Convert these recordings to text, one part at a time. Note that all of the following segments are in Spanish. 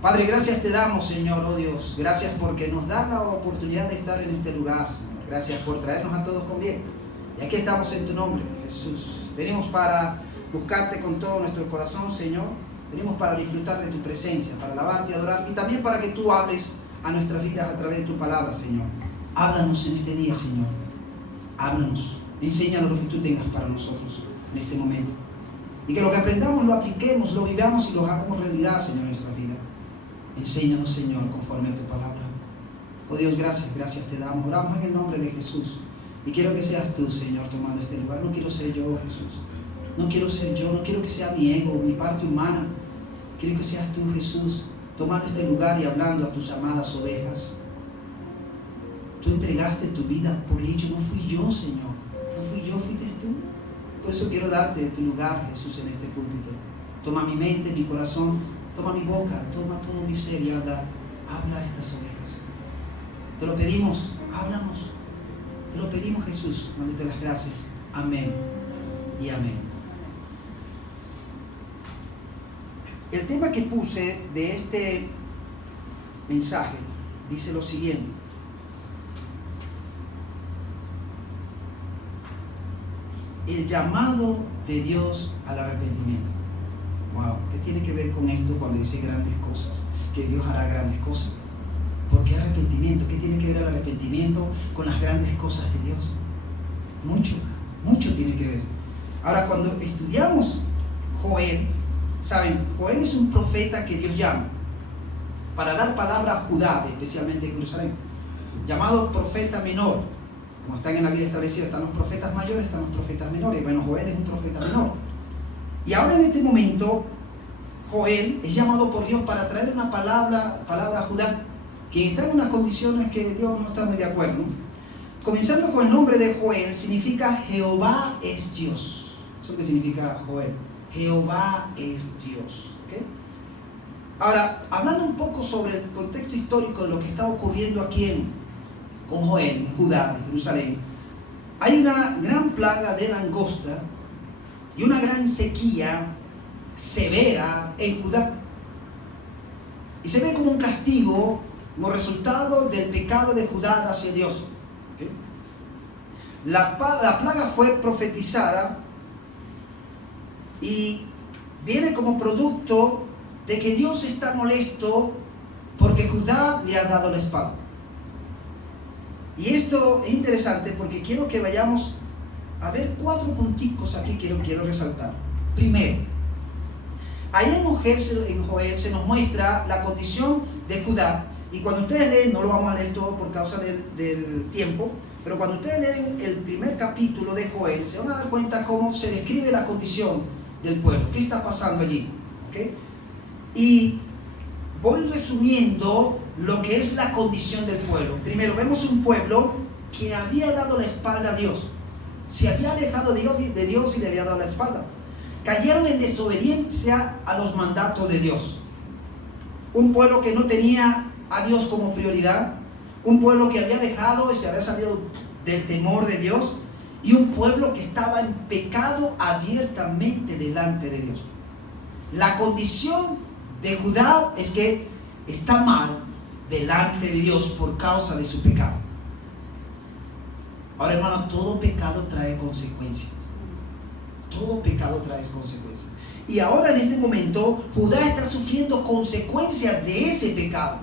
Padre, gracias te damos, Señor, oh Dios. Gracias porque nos das la oportunidad de estar en este lugar, Señor. Gracias por traernos a todos con bien. Y aquí estamos en tu nombre, Jesús. Venimos para buscarte con todo nuestro corazón, Señor. Venimos para disfrutar de tu presencia, para alabarte y adorarte, y también para que tú hables a nuestras vidas a través de tu palabra, Señor. Háblanos en este día, Señor. Háblanos. Enséñanos lo que tú tengas para nosotros en este momento. Y que lo que aprendamos lo apliquemos, lo vivamos y lo hagamos realidad, Señor, en nuestra vida. Enséñanos, Señor, conforme a tu palabra. Oh Dios, gracias te damos. Oramos en el nombre de Jesús. Y quiero que seas tú, Señor, tomando este lugar. No quiero ser yo, Jesús. No quiero ser yo, no quiero que sea mi ego, mi parte humana. Quiero que seas tú, Jesús, tomando este lugar y hablando a tus amadas ovejas. Tú entregaste tu vida por ello, no fui yo, Señor. No fui yo, fuiste tú. Por eso quiero darte tu lugar, Jesús, en este púlpito. Toma mi mente, mi corazón, toma mi boca, toma todo mi ser y habla a estas ovejas. Te lo pedimos, háblanos. Te lo pedimos, Jesús, dándote las gracias. Amén y amén. El tema que puse de este mensaje dice lo siguiente: el llamado de Dios al arrepentimiento. Wow, ¿qué tiene que ver con esto cuando dice grandes cosas? Que Dios hará grandes cosas. ¿Por qué arrepentimiento? ¿Qué tiene que ver el arrepentimiento con las grandes cosas de Dios? Mucho tiene que ver. Ahora, cuando estudiamos Joel, saben, Joel es un profeta que Dios llama para dar palabra a Judá, especialmente en Jerusalén, llamado profeta menor. Como están en la Biblia establecido, están los profetas mayores, están los profetas menores. Bueno, Joel es un profeta menor. Y ahora en este momento, Joel es llamado por Dios para traer una palabra a Judá, quien está en unas condiciones que Dios no está muy de acuerdo. Comenzando con el nombre de Joel, significa Jehová es Dios. Eso es lo que significa Joel. Jehová es Dios. ¿Okay? Ahora, hablando un poco sobre el contexto histórico de lo que está ocurriendo aquí con Joel, en Judá, en Jerusalén, hay una gran plaga de langosta y una gran sequía severa en Judá. Y se ve como un castigo, como resultado del pecado de Judá hacia Dios. ¿Okay? La plaga fue profetizada y viene como producto de que Dios está molesto porque Judá le ha dado la espalda. Y esto es interesante porque quiero que vayamos a ver 4 punticos aquí que quiero resaltar. Primero, ahí en Joel se nos muestra la condición de Judá. Y cuando ustedes leen, no lo vamos a leer todo por causa del tiempo, pero cuando ustedes leen el primer capítulo de Joel, se van a dar cuenta cómo se describe la condición del pueblo. ¿Qué está pasando allí? ¿Okay? Y voy resumiendo lo que es la condición del pueblo. Primero, vemos un pueblo que había dado la espalda a Dios. Se había alejado de Dios y le había dado la espalda. Cayeron en desobediencia a los mandatos de Dios. Un pueblo que no tenía a Dios como prioridad. Un pueblo que había dejado y se había salido del temor de Dios. Y un pueblo que estaba en pecado abiertamente delante de Dios. La condición de Judá es que está mal delante de Dios por causa de su pecado. Ahora, hermano, todo pecado trae consecuencias. Todo pecado trae consecuencias. Y ahora en este momento, Judá está sufriendo consecuencias de ese pecado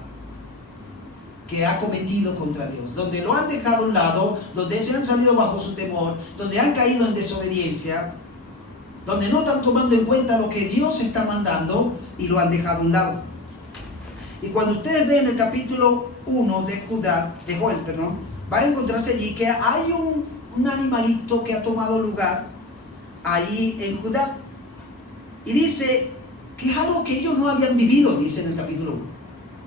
que ha cometido contra Dios. Donde lo han dejado a un lado, donde se han salido bajo su temor, donde han caído en desobediencia, donde no están tomando en cuenta lo que Dios está mandando y lo han dejado a un lado. Y cuando ustedes ven el capítulo 1 de Joel, van a encontrarse allí que hay un animalito que ha tomado lugar ahí en Judá. Y dice que es algo que ellos no habían vivido, dice en el capítulo 1.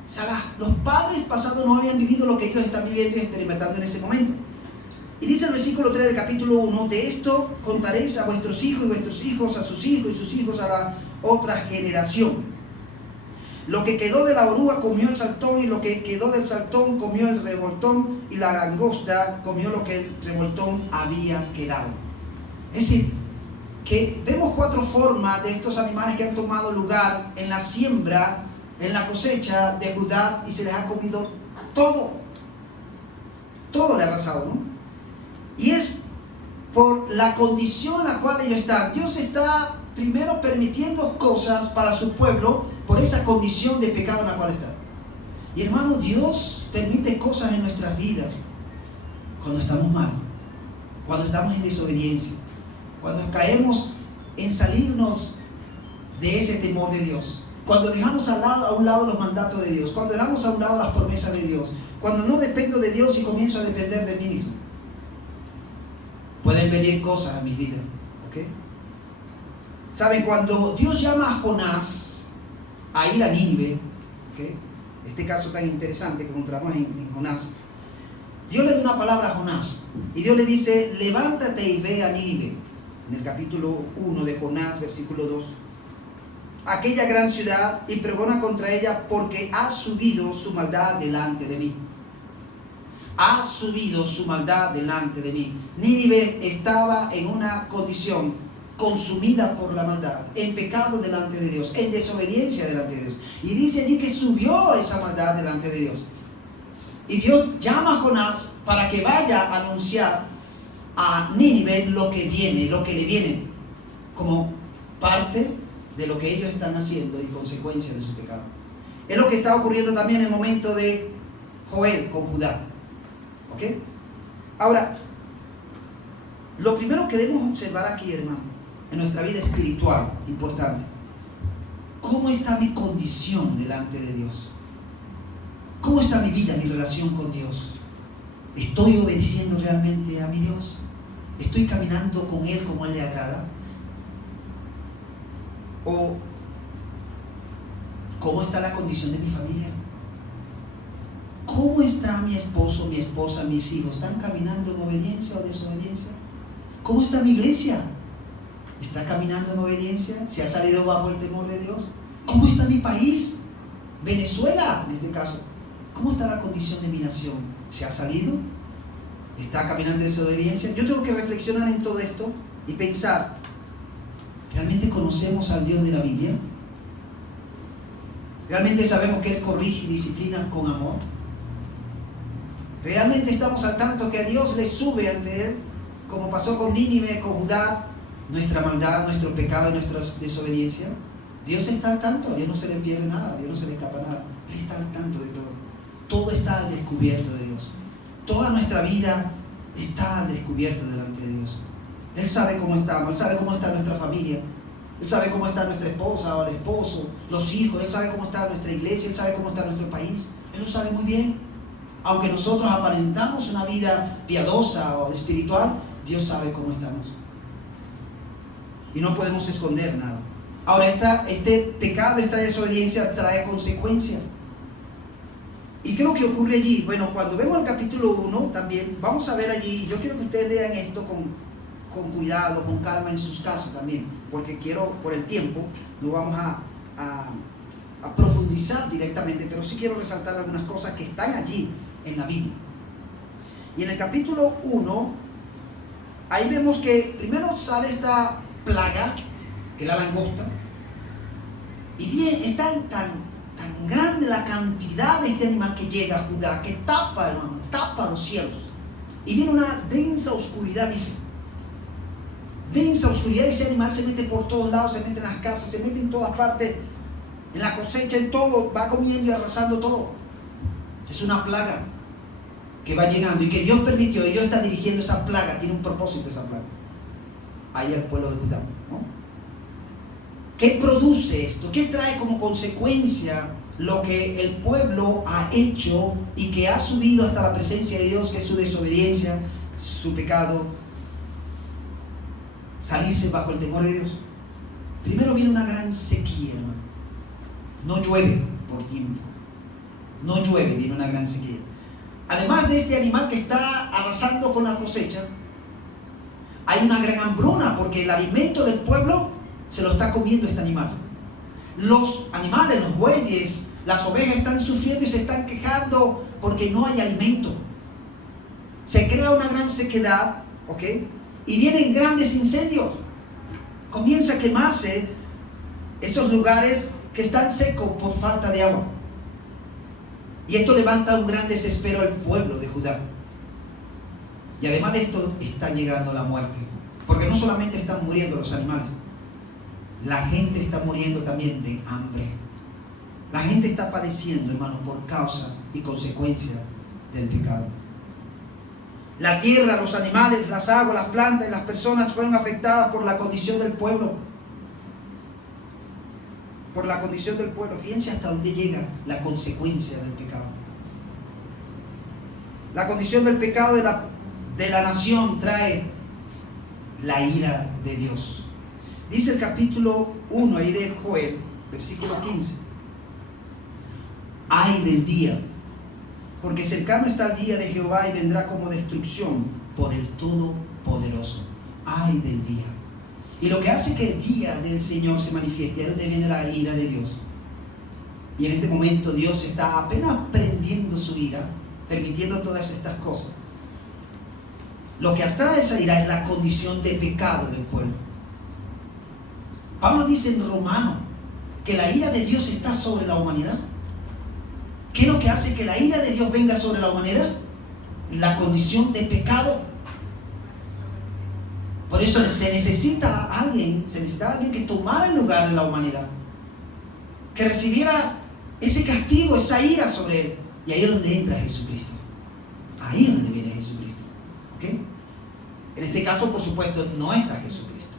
O sea, los padres pasados no habían vivido lo que ellos están viviendo y experimentando en ese momento. Y dice el versículo 3 del capítulo 1, de esto contaréis a vuestros hijos y vuestros hijos, a sus hijos y sus hijos a la otra generación. Lo que quedó de la oruga comió el saltón, y lo que quedó del saltón comió el revoltón, y la langosta comió lo que el revoltón había quedado. Es decir, que vemos 4 formas de estos animales que han tomado lugar en la siembra en la cosecha de Judá y se les ha comido todo. Todo le ha arrasado, ¿no? Y es por la condición en la cual ellos están. Dios está primero permitiendo cosas para su pueblo por esa condición de pecado en la cual está. Y hermano, Dios permite cosas en nuestras vidas cuando estamos mal, cuando estamos en desobediencia, cuando caemos en salirnos de ese temor de Dios, cuando dejamos a un lado los mandatos de Dios, cuando dejamos a un lado las promesas de Dios, cuando no dependo de Dios y comienzo a depender de mí mismo. Pueden venir cosas a mi vida, ¿ok? ¿Saben? Cuando Dios llama a Jonás a ir a Nínive, ¿ok? Este caso tan interesante que encontramos en Jonás, Dios le da una palabra a Jonás y Dios le dice: levántate y ve a Nínive, en el capítulo 1 de Jonás, versículo 2, aquella gran ciudad, y pregona contra ella, porque ha subido su maldad delante de mí. Ha subido su maldad delante de mí. Nínive estaba en una condición consumida por la maldad, en pecado delante de Dios, en desobediencia delante de Dios. Y dice allí que subió esa maldad delante de Dios. Y Dios llama a Jonás para que vaya a anunciar a Nínive lo que viene, lo que le viene, como parte de lo que ellos están haciendo y consecuencia de su pecado. Es lo que está ocurriendo también en el momento de Joel con Judá. ¿Ok? Ahora, lo primero que debemos observar aquí, hermano, en nuestra vida espiritual, importante: ¿cómo está mi condición delante de Dios? ¿Cómo está mi vida, mi relación con Dios? ¿Estoy obedeciendo realmente a mi Dios? ¿Estoy caminando con Él como a Él le agrada? ¿O cómo está la condición de mi familia? ¿Cómo está mi esposo, mi esposa, mis hijos? ¿Están caminando en obediencia o desobediencia? ¿Cómo está mi iglesia? ¿Está caminando en obediencia? ¿Se ha salido bajo el temor de Dios? ¿Cómo está mi país? Venezuela, en este caso. ¿Cómo está la condición de mi nación? ¿Se ha salido? ¿Está caminando en desobediencia? Yo tengo que reflexionar en todo esto y pensar: ¿realmente conocemos al Dios de la Biblia? ¿Realmente sabemos que Él corrige y disciplina con amor? ¿Realmente estamos al tanto que a Dios le sube ante Él, como pasó con Nínive, con Judá, nuestra maldad, nuestro pecado y nuestra desobediencia? Dios está al tanto, a Dios no se le pierde nada, a Dios no se le escapa nada. Él está al tanto de todo. Todo está al descubierto de Dios. Toda nuestra vida está al descubierto delante de Dios. Él sabe cómo estamos, Él sabe cómo está nuestra familia, Él sabe cómo está nuestra esposa o el esposo, los hijos, Él sabe cómo está nuestra iglesia, Él sabe cómo está nuestro país. Él lo sabe muy bien. Aunque nosotros aparentamos una vida piadosa o espiritual, Dios sabe cómo estamos. Y no podemos esconder nada. Ahora, este pecado, esta desobediencia trae consecuencias. Y creo que ocurre allí. Bueno, cuando vemos el capítulo 1 también, vamos a ver allí, yo quiero que ustedes lean esto con cuidado, con calma en sus casas también, porque quiero, por el tiempo, no vamos a profundizar directamente, pero sí quiero resaltar algunas cosas que están allí en la Biblia. Y en el capítulo 1, ahí vemos que primero sale esta plaga, que es la langosta, y bien, está tan grande la cantidad de este animal que llega a Judá, que tapa, hermano, tapa los cielos, y viene una densa oscuridad, dice, densa oscuridad, y ese animal se mete por todos lados, se mete en las casas, se mete en todas partes, en la cosecha, en todo, va comiendo y arrasando todo. Es una plaga que va llegando y que Dios permitió, y Dios está dirigiendo esa plaga, tiene un propósito esa plaga, ahí al pueblo de Judá, ¿no? ¿Qué produce esto? ¿Qué trae como consecuencia lo que el pueblo ha hecho y que ha subido hasta la presencia de Dios, que es su desobediencia, su pecado, salirse bajo el temor de Dios? Primero viene una gran sequía, hermano. No llueve por tiempo. No llueve, viene una gran sequía. Además de este animal que está arrasando con la cosecha, hay una gran hambruna, porque el alimento del pueblo se lo está comiendo este animal. Los animales, los bueyes, las ovejas están sufriendo y se están quejando porque no hay alimento. Se crea una gran sequedad, ¿ok? Y vienen grandes incendios. Comienza a quemarse esos lugares que están secos por falta de agua. Y esto levanta un gran desespero al pueblo de Judá. Y además de esto, está llegando la muerte. Porque no solamente están muriendo los animales, la gente está muriendo también de hambre. La gente está padeciendo, hermano, por causa y consecuencia del pecado. La tierra, los animales, las aguas, las plantas y las personas fueron afectadas por la condición del pueblo. Por la condición del pueblo. Fíjense hasta dónde llega la consecuencia del pecado. La condición del pecado de la nación trae la ira de Dios. Dice el capítulo 1 ahí de Joel, versículo 15. Ay del día, porque cercano está el día de Jehová y vendrá como destrucción por el Todopoderoso. Ay del día. Y lo que hace que el día del Señor se manifieste, es donde viene la ira de Dios. Y en este momento Dios está apenas prendiendo su ira, permitiendo todas estas cosas. Lo que atrae esa ira es la condición de pecado del pueblo. Pablo dice en Romano que la ira de Dios está sobre la humanidad. ¿Qué es lo que hace que la ira de Dios venga sobre la humanidad? La condición de pecado. Por eso se necesita alguien que tomara el lugar de la humanidad, que recibiera ese castigo, esa ira sobre él. Y ahí es donde entra Jesucristo. Ahí es donde viene Jesucristo. ¿Okay? En este caso, por supuesto, no está Jesucristo.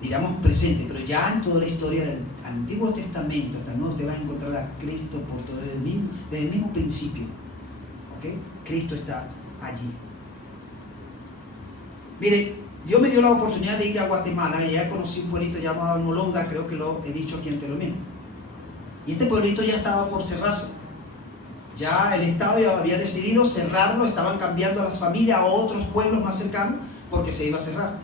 Diríamos presente, pero ya en toda la historia del Antiguo Testamento hasta el Nuevo te vas a encontrar a Cristo por todo, desde el mismo principio. ¿Okay? Cristo está allí. Mire, Dios me dio la oportunidad de ir a Guatemala y ya conocí un pueblito llamado Almolonga, creo que lo he dicho aquí anteriormente. Y este pueblito ya estaba por cerrarse. Ya el Estado ya había decidido cerrarlo, estaban cambiando a las familias a otros pueblos más cercanos porque se iba a cerrar.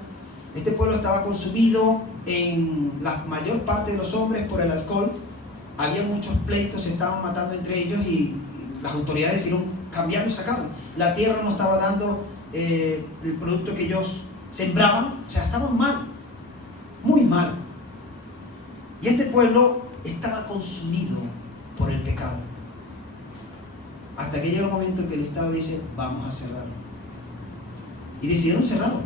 Este pueblo estaba consumido en la mayor parte de los hombres por el alcohol. Había muchos pleitos, se estaban matando entre ellos y las autoridades decidieron cambiarlo y sacarlo. La tierra no estaba dando el producto que ellos sembraban, o sea, estaban mal, muy mal. Y este pueblo estaba consumido por el pecado. Hasta que llega un momento que el Estado dice, vamos a cerrarlo. Y decidieron cerrarlo.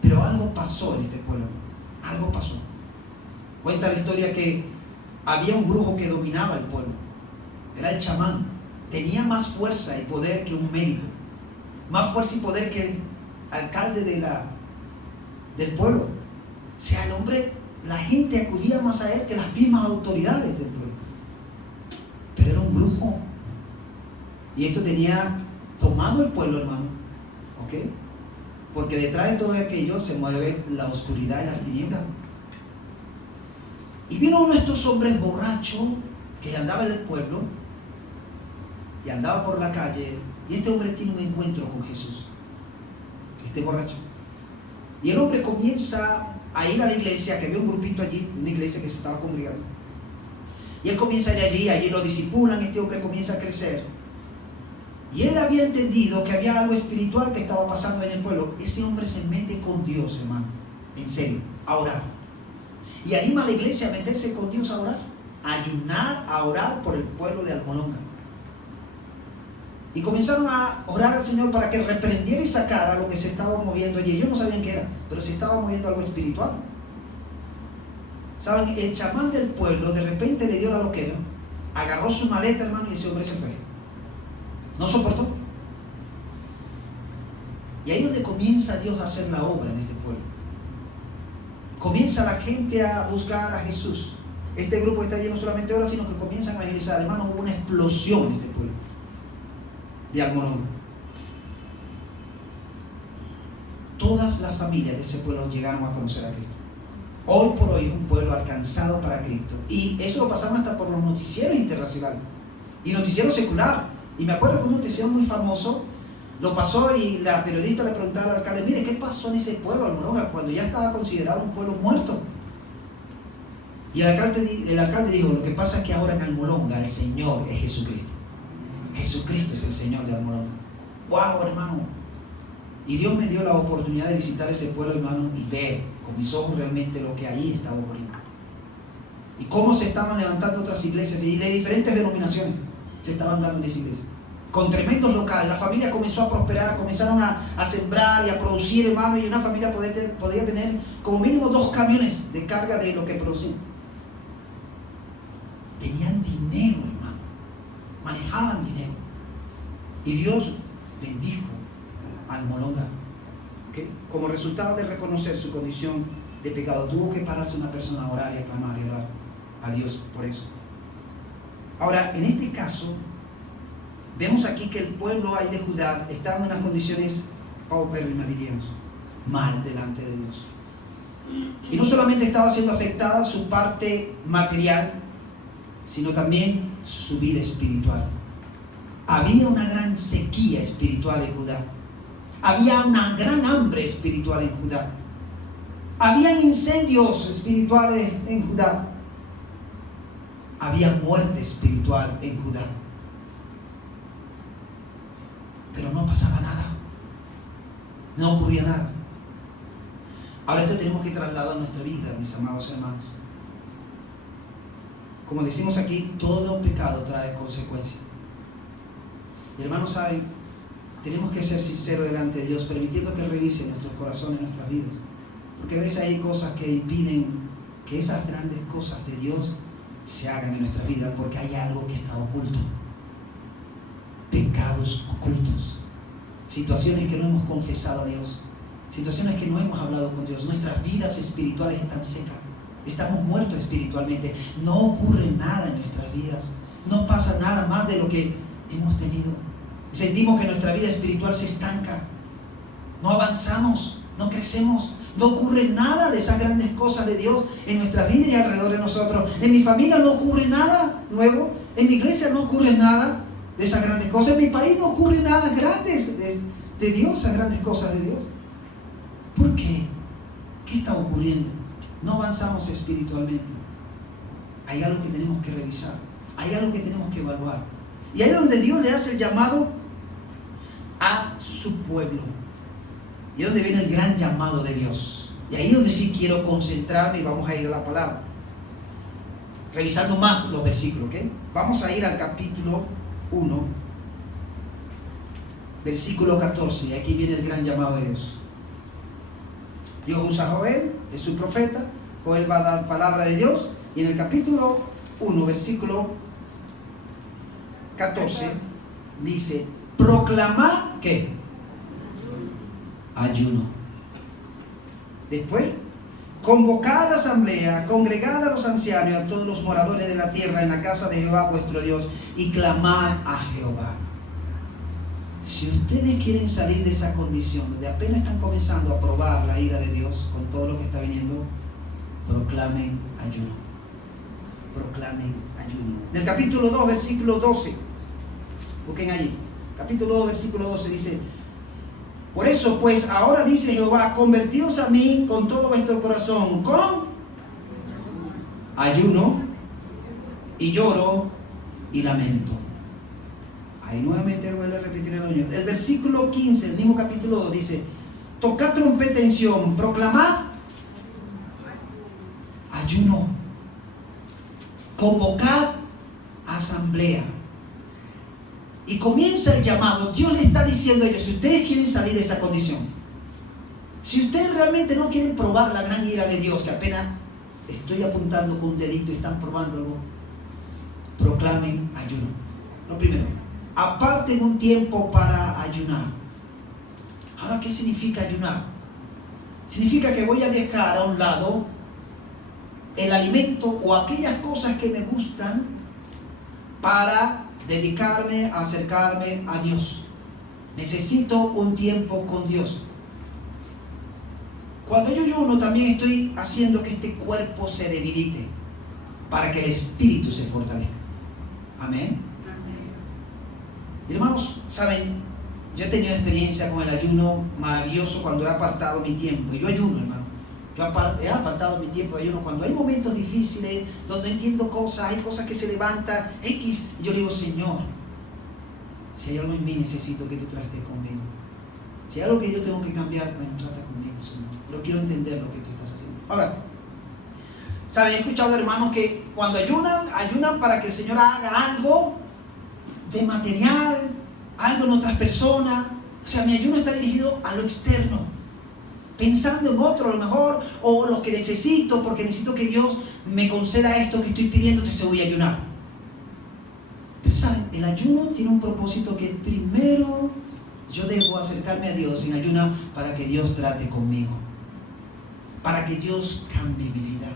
Pero algo pasó en este pueblo. Algo pasó. Cuenta la historia que había un brujo que dominaba el pueblo. Era el chamán. Tenía más fuerza y poder que un médico. Más fuerza y poder que el alcalde del pueblo. O sea, el hombre, la gente acudía más a él que las mismas autoridades del pueblo. Pero era un brujo. Y esto tenía tomado el pueblo, hermano. ¿Ok? Porque detrás de todo aquello se mueve la oscuridad y las tinieblas. Y vino uno de estos hombres borrachos que andaba en el pueblo y andaba por la calle. Y este hombre tiene un encuentro con Jesús. Este borracho. Y el hombre comienza a ir a la iglesia, que había un grupito allí, una iglesia que se estaba congregando. Y él comienza a ir allí lo disipulan, este hombre comienza a crecer. Y él había entendido que había algo espiritual que estaba pasando en el pueblo. Ese hombre se mete con Dios, hermano, en serio, a orar. Y anima a la iglesia a meterse con Dios a orar, a ayunar, a orar por el pueblo de Almolonga. Y comenzaron a orar al Señor para que reprendiera y sacara lo que se estaba moviendo allí. Ellos no sabían qué era, pero se estaba moviendo algo espiritual. ¿Saben? El chamán del pueblo de repente le dio la loquera, agarró su maleta, hermano, y ese hombre se fue. No soportó. Y ahí es donde comienza Dios a hacer la obra en este pueblo. Comienza la gente a buscar a Jesús. Este grupo está lleno solamente ahora, sino que comienzan a evangelizar. Hermano, hubo una explosión en este pueblo de Almolonga. Todas las familias de ese pueblo llegaron a conocer a Cristo. Hoy por hoy es un pueblo alcanzado para Cristo. Y eso lo pasamos hasta por los noticieros internacionales y noticieros seculares. Y me acuerdo que un noticiero muy famoso lo pasó y la periodista le preguntaba al alcalde, mire, ¿qué pasó en ese pueblo, Almolonga, cuando ya estaba considerado un pueblo muerto? Y el alcalde dijo, lo que pasa es que ahora en Almolonga el Señor es Jesucristo. Jesucristo es el Señor de Almolonga. ¡Wow, hermano! Y Dios me dio la oportunidad de visitar ese pueblo, hermano, y ver con mis ojos realmente lo que ahí estaba ocurriendo. y cómo se estaban levantando otras iglesias y de diferentes denominaciones se estaban dando en esa iglesia. Con tremendos locales, la familia comenzó a prosperar, comenzaron a sembrar y a producir, hermano, y una familia podía tener como mínimo 2 camiones de carga de lo que producían. Tenían dinero, hermano, manejaban dinero. Y Dios bendijo al Molonga. ¿Okay? Como resultado de reconocer su condición de pecado, tuvo que pararse una persona a orar y a clamar y a orar a Dios por eso. Ahora, en este caso, vemos aquí que el pueblo ahí de Judá estaba en unas condiciones paupérrimas, diríamos, mal delante de Dios. Y no solamente estaba siendo afectada su parte material, sino también su vida espiritual. Había una gran sequía espiritual en Judá. Había una gran hambre espiritual en Judá. Habían incendios espirituales en Judá. Había muerte espiritual en Judá. Pero no pasaba nada. No ocurría nada. Ahora esto tenemos que trasladar a nuestra vida, mis amados hermanos. Como decimos aquí, todo pecado trae consecuencias. Y hermanos, saben, tenemos que ser sinceros delante de Dios, permitiendo que revise nuestros corazones, nuestras vidas. Porque a veces hay cosas que impiden que esas grandes cosas de Dios se hagan en nuestra vida, porque hay algo que está oculto. Pecados ocultos. Situaciones que no hemos confesado a Dios. Situaciones que no hemos hablado con Dios. Nuestras vidas espirituales están secas. Estamos muertos espiritualmente. No ocurre nada en nuestras vidas. No pasa nada más de lo que hemos tenido. Sentimos que nuestra vida espiritual se estanca. No avanzamos, no crecemos. No ocurre nada de esas grandes cosas de Dios en nuestra vida y alrededor de nosotros. En mi familia no ocurre nada nuevo. En mi iglesia no ocurre nada de esas grandes cosas. En mi país no ocurre nada grandes de Dios, esas grandes cosas de Dios. ¿Por qué? ¿Qué está ocurriendo? No avanzamos espiritualmente. Hay algo que tenemos que revisar. Hay algo que tenemos que evaluar. Y ahí es donde Dios le hace el llamado a su pueblo. Y es donde viene el gran llamado de Dios. Y ahí es donde sí quiero concentrarme y vamos a ir a la palabra. Revisando más los versículos, ¿ok? Vamos a ir al capítulo 1, versículo 14. Y aquí viene el gran llamado de Dios. Dios usa a Joel, es su profeta. Joel va a dar palabra de Dios. Y en el capítulo 1, versículo 14, dice: proclamad, ¿qué? Ayuno. Después, convocad a la asamblea, congregad a los ancianos y a todos los moradores de la tierra en la casa de Jehová vuestro Dios, y clamad a Jehová. Si ustedes quieren salir de esa condición, donde apenas están comenzando a probar la ira de Dios con todo lo que está viniendo, proclamen ayuno. Proclamen ayuno. En el capítulo 2, versículo 12, busquen allí. Capítulo 2, versículo 12 dice: por eso, pues, ahora dice Jehová, convertíos a mí con todo vuestro corazón, con ayuno y lloro y lamento. Ahí nuevamente vuelve a repetir el ayuno. El versículo 15, el mismo capítulo 2, dice: tocad trompeta en Sión, proclamad ayuno, convocad asamblea. Y comienza el llamado. Dios le está diciendo a ellos: si ustedes quieren salir de esa condición, si ustedes realmente no quieren probar la gran ira de Dios, que apenas estoy apuntando con un dedito y están probando algo, proclamen ayuno. Lo primero, aparten un tiempo para ayunar. Ahora, ¿qué significa ayunar? Significa que voy a dejar a un lado el alimento o aquellas cosas que me gustan para dedicarme a acercarme a Dios. Necesito un tiempo con Dios. Cuando yo ayuno, también estoy haciendo que este cuerpo se debilite para que el espíritu se fortalezca. Amén. Y hermanos, saben, yo he tenido experiencia con el ayuno maravilloso cuando he apartado mi tiempo. Y yo ayuno, hermano. Yo he apartado mi tiempo de ayuno cuando hay momentos difíciles, donde entiendo cosas, hay cosas que se levantan, X. Y yo le digo: Señor, si hay algo en mí, necesito que tú trates conmigo. Si hay algo que yo tengo que cambiar, bueno, trata conmigo, Señor. Pero quiero entender lo que tú estás haciendo. Ahora, ¿Saben? He escuchado de hermanos que cuando ayunan para que el Señor haga algo de material, algo en otras personas. O sea, mi ayuno está dirigido a lo externo, pensando en otro a lo mejor, o lo que necesito, porque necesito que Dios me conceda esto que estoy pidiendo, entonces voy a ayunar. Pero ¿saben? El ayuno tiene un propósito, que primero yo debo acercarme a Dios en ayuno para que Dios trate conmigo, para que Dios cambie mi vida,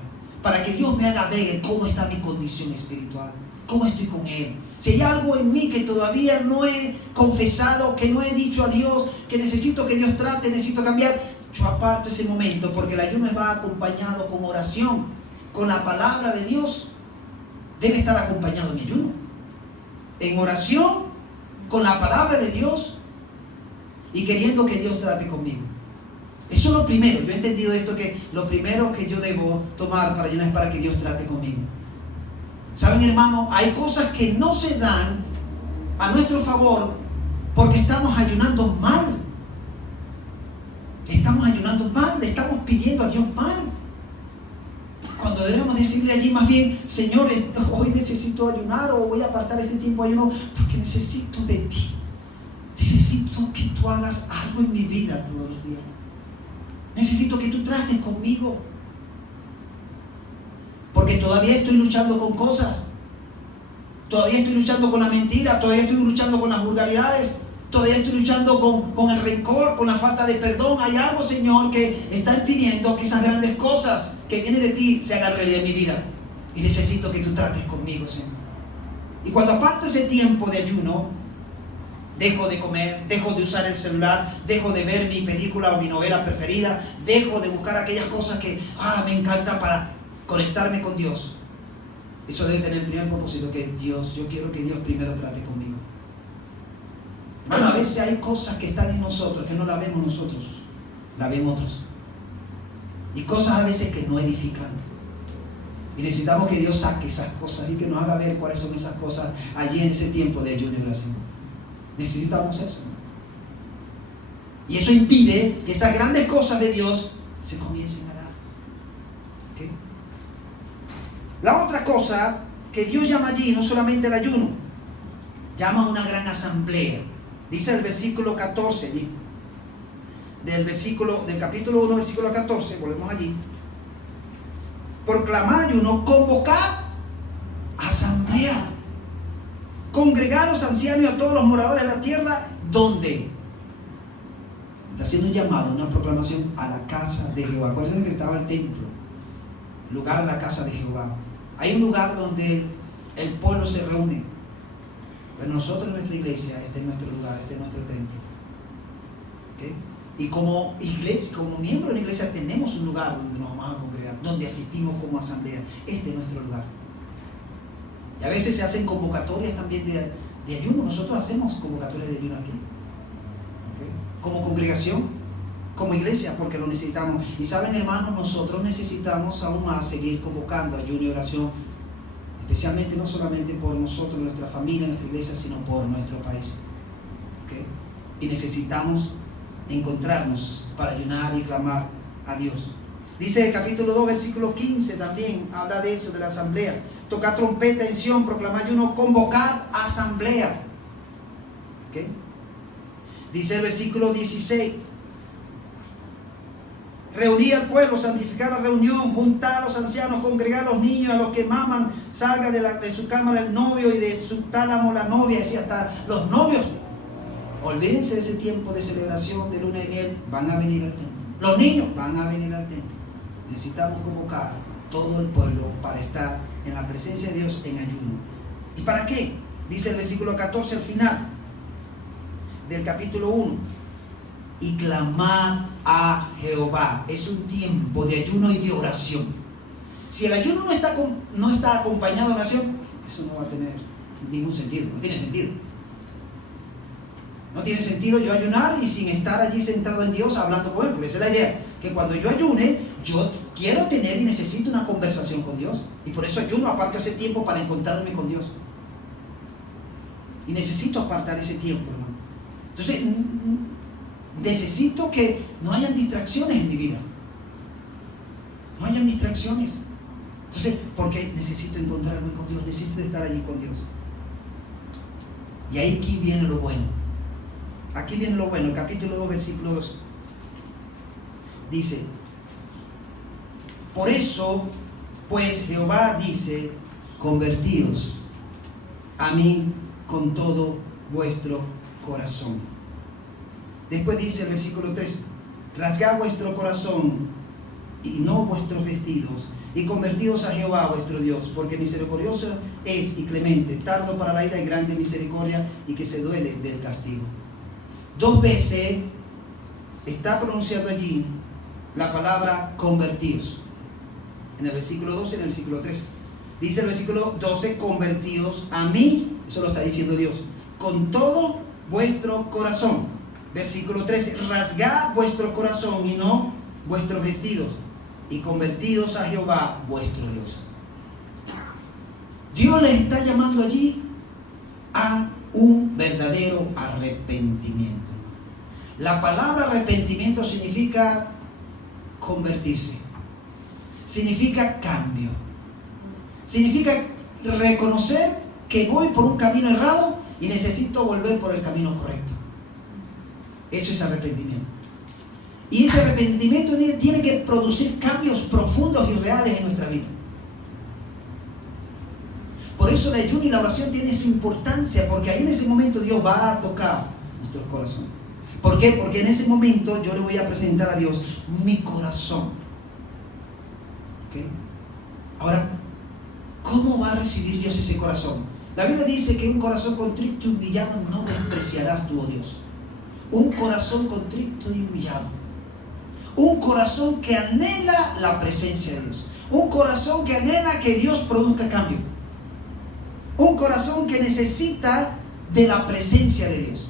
para que Dios me haga ver cómo está mi condición espiritual, cómo estoy con Él. Si hay algo en mí que todavía no he confesado, que no he dicho a Dios, que necesito que Dios trate, necesito cambiar, yo aparto ese momento, porque el ayuno va acompañado con oración, con la palabra de Dios. Debe estar acompañado mi ayuno en oración, con la palabra de Dios y queriendo que Dios trate conmigo. Eso es lo primero. Yo he entendido esto, que lo primero que yo debo tomar para ayunar es para que Dios trate conmigo. ¿Saben, hermanos? Hay cosas que no se dan a nuestro favor porque estamos ayunando mal. Estamos ayunando mal, le estamos pidiendo a Dios mal. Cuando debemos decirle allí más bien: Señor, hoy necesito ayunar, o voy a apartar este tiempo de ayuno porque necesito de ti. Necesito que tú hagas algo en mi vida todos los días. Necesito que tú trates conmigo. Porque todavía estoy luchando con cosas. Todavía estoy luchando con la mentira. Todavía estoy luchando con las vulgaridades. Todavía estoy luchando con el rencor, con la falta de perdón. Hay algo, Señor, que está impidiendo que esas grandes cosas que vienen de ti se hagan realidad en mi vida. Y necesito que tú trates conmigo, Señor. Y cuando aparto ese tiempo de ayuno, dejo de comer, dejo de usar el celular, dejo de ver mi película o mi novela preferida, dejo de buscar aquellas cosas que me encantan para conectarme con Dios. Eso debe tener el primer propósito, que Dios, yo quiero que Dios primero trate conmigo. Bueno, a veces hay cosas que están en nosotros, que no las vemos nosotros, las ven otros. Y cosas a veces que no edifican. Y necesitamos que Dios saque esas cosas y que nos haga ver cuáles son esas cosas allí en ese tiempo de ayuno y oración. Necesitamos eso. Y eso impide que esas grandes cosas de Dios se comiencen a dar. ¿Okay? La otra cosa que Dios llama allí, no solamente el ayuno, llama a una gran asamblea. Dice el versículo 14, del capítulo 1, versículo 14, volvemos allí. Proclamad ayuno, convocad asamblea, congregad a los ancianos y a todos los moradores de la tierra. ¿Dónde? Está haciendo un llamado, una proclamación a la casa de Jehová. Acuérdense que estaba el templo, lugar de la casa de Jehová. Hay un lugar donde el pueblo se reúne. Pero nosotros en nuestra iglesia, este es nuestro lugar, este es nuestro templo. ¿Okay? Y como iglesia, como miembro de la iglesia, tenemos un lugar donde nos vamos a congregar, donde asistimos como asamblea. Este es nuestro lugar. Y a veces se hacen convocatorias también de ayuno. Nosotros hacemos convocatorias de ayuno aquí. ¿Okay? Como congregación, como iglesia, porque lo necesitamos. Y saben, hermanos, nosotros necesitamos aún más seguir convocando ayuno y oración, especialmente no solamente por nosotros, nuestra familia, nuestra iglesia, sino por nuestro país. ¿Okay? Y necesitamos encontrarnos para ayunar y clamar a Dios. Dice el capítulo 2, versículo 15, también habla de eso, de la asamblea. Tocad trompeta en Sión, proclamad ayuno, convocad asamblea. ¿Okay? Dice el versículo 16. Reunir al pueblo, santificar la reunión, juntar a los ancianos, congregar a los niños, a los que maman, salga de su cámara el novio y de su tálamo la novia, y hasta los novios. Olvídense de ese tiempo de celebración de luna de miel, van a venir al templo. Los niños van a venir al templo. Necesitamos convocar todo el pueblo para estar en la presencia de Dios en ayuno. ¿Y para qué? Dice el versículo 14 al final del capítulo 1. Y clamad a Jehová. Es un tiempo de ayuno y de oración. Si el ayuno no está acompañado de oración, eso no va a tener ningún sentido. No tiene sentido. No tiene sentido yo ayunar y sin estar allí centrado en Dios hablando con Él. Porque esa es la idea. Que cuando yo ayune, yo quiero tener y necesito una conversación con Dios. Y por eso ayuno, aparto ese tiempo para encontrarme con Dios. Y necesito apartar ese tiempo, hermano. Entonces, necesito que no hayan distracciones en mi vida. No hayan distracciones. Entonces, porque necesito encontrarme con Dios, necesito estar allí con Dios. Y ahí aquí viene lo bueno. Aquí viene lo bueno, capítulo 2, versículo 2. Dice: por eso, pues Jehová dice, convertíos a mí con todo vuestro corazón. Después dice el versículo 3: rasgad vuestro corazón y no vuestros vestidos, y convertíos a Jehová vuestro Dios, porque misericordioso es y clemente, tardo para la ira y grande misericordia, y que se duele del castigo. 2 veces está pronunciado allí la palabra convertíos, en el versículo 12 y en el versículo 13. Dice el versículo 12: convertíos a mí, eso lo está diciendo Dios, con todo vuestro corazón. Versículo 13: rasgad vuestro corazón y no vuestros vestidos, y convertíos a Jehová vuestro Dios. Dios les está llamando allí a un verdadero arrepentimiento. La palabra arrepentimiento significa convertirse, significa cambio, significa reconocer que voy por un camino errado y necesito volver por el camino correcto. Eso es arrepentimiento. Y ese arrepentimiento tiene que producir cambios profundos y reales en nuestra vida. Por eso el ayuno y la oración tienen su importancia, porque ahí en ese momento Dios va a tocar nuestro corazón. ¿Por qué? Porque en ese momento yo le voy a presentar a Dios mi corazón. ¿Okay? Ahora, ¿cómo va a recibir Dios ese corazón? La Biblia dice que un corazón contrito y humillado no despreciarás tú, oh Dios. Un corazón contrito y humillado. Un corazón que anhela la presencia de Dios. Un corazón que anhela que Dios produzca cambio. Un corazón que necesita de la presencia de Dios.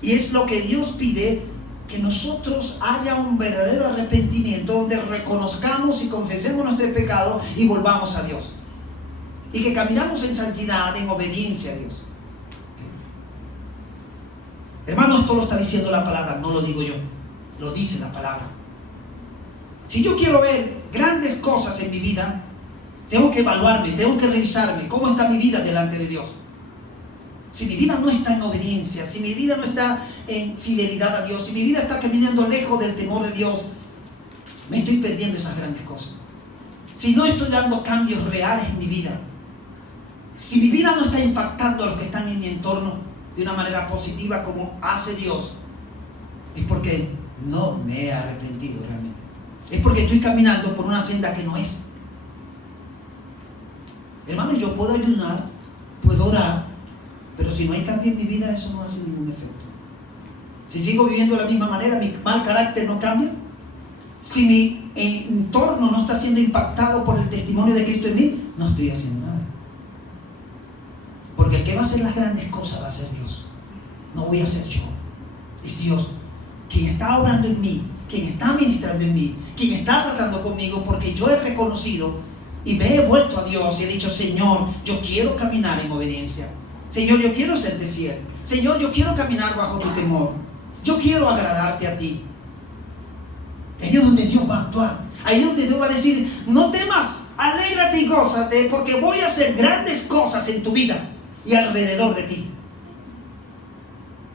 Y es lo que Dios pide, que nosotros haya un verdadero arrepentimiento donde reconozcamos y confesemos nuestro pecado y volvamos a Dios. Y que caminamos en santidad, en obediencia a Dios. Hermano, esto lo está diciendo la palabra, no lo digo yo. Lo dice la palabra. Si yo quiero ver grandes cosas en mi vida, tengo que evaluarme, tengo que revisarme cómo está mi vida delante de Dios. Si mi vida no está en obediencia, si mi vida no está en fidelidad a Dios, si mi vida está caminando lejos del temor de Dios, me estoy perdiendo esas grandes cosas. Si no estoy dando cambios reales en mi vida, si mi vida no está impactando a los que están en mi entorno de una manera positiva como hace Dios, es porque no me he arrepentido realmente. Es porque estoy caminando por una senda que no es. Hermano, yo puedo ayunar, puedo orar, pero si no hay cambio en mi vida, eso no hace ningún efecto. Si sigo viviendo de la misma manera, mi mal carácter no cambia. Si mi entorno no está siendo impactado por el testimonio de Cristo en mí, no estoy haciendo nada. Porque el que va a hacer las grandes cosas va a ser Dios. No voy a ser yo. Es Dios quien está obrando en mí, quien está ministrando en mí, quien está tratando conmigo, porque yo he reconocido y me he vuelto a Dios y he dicho: Señor, yo quiero caminar en obediencia. Señor, yo quiero serte fiel. Señor, yo quiero caminar bajo tu temor. Yo quiero agradarte a ti. Ahí es donde Dios va a actuar. Ahí es donde Dios va a decir: no temas, alégrate y gózate, porque voy a hacer grandes cosas en tu vida y alrededor de ti.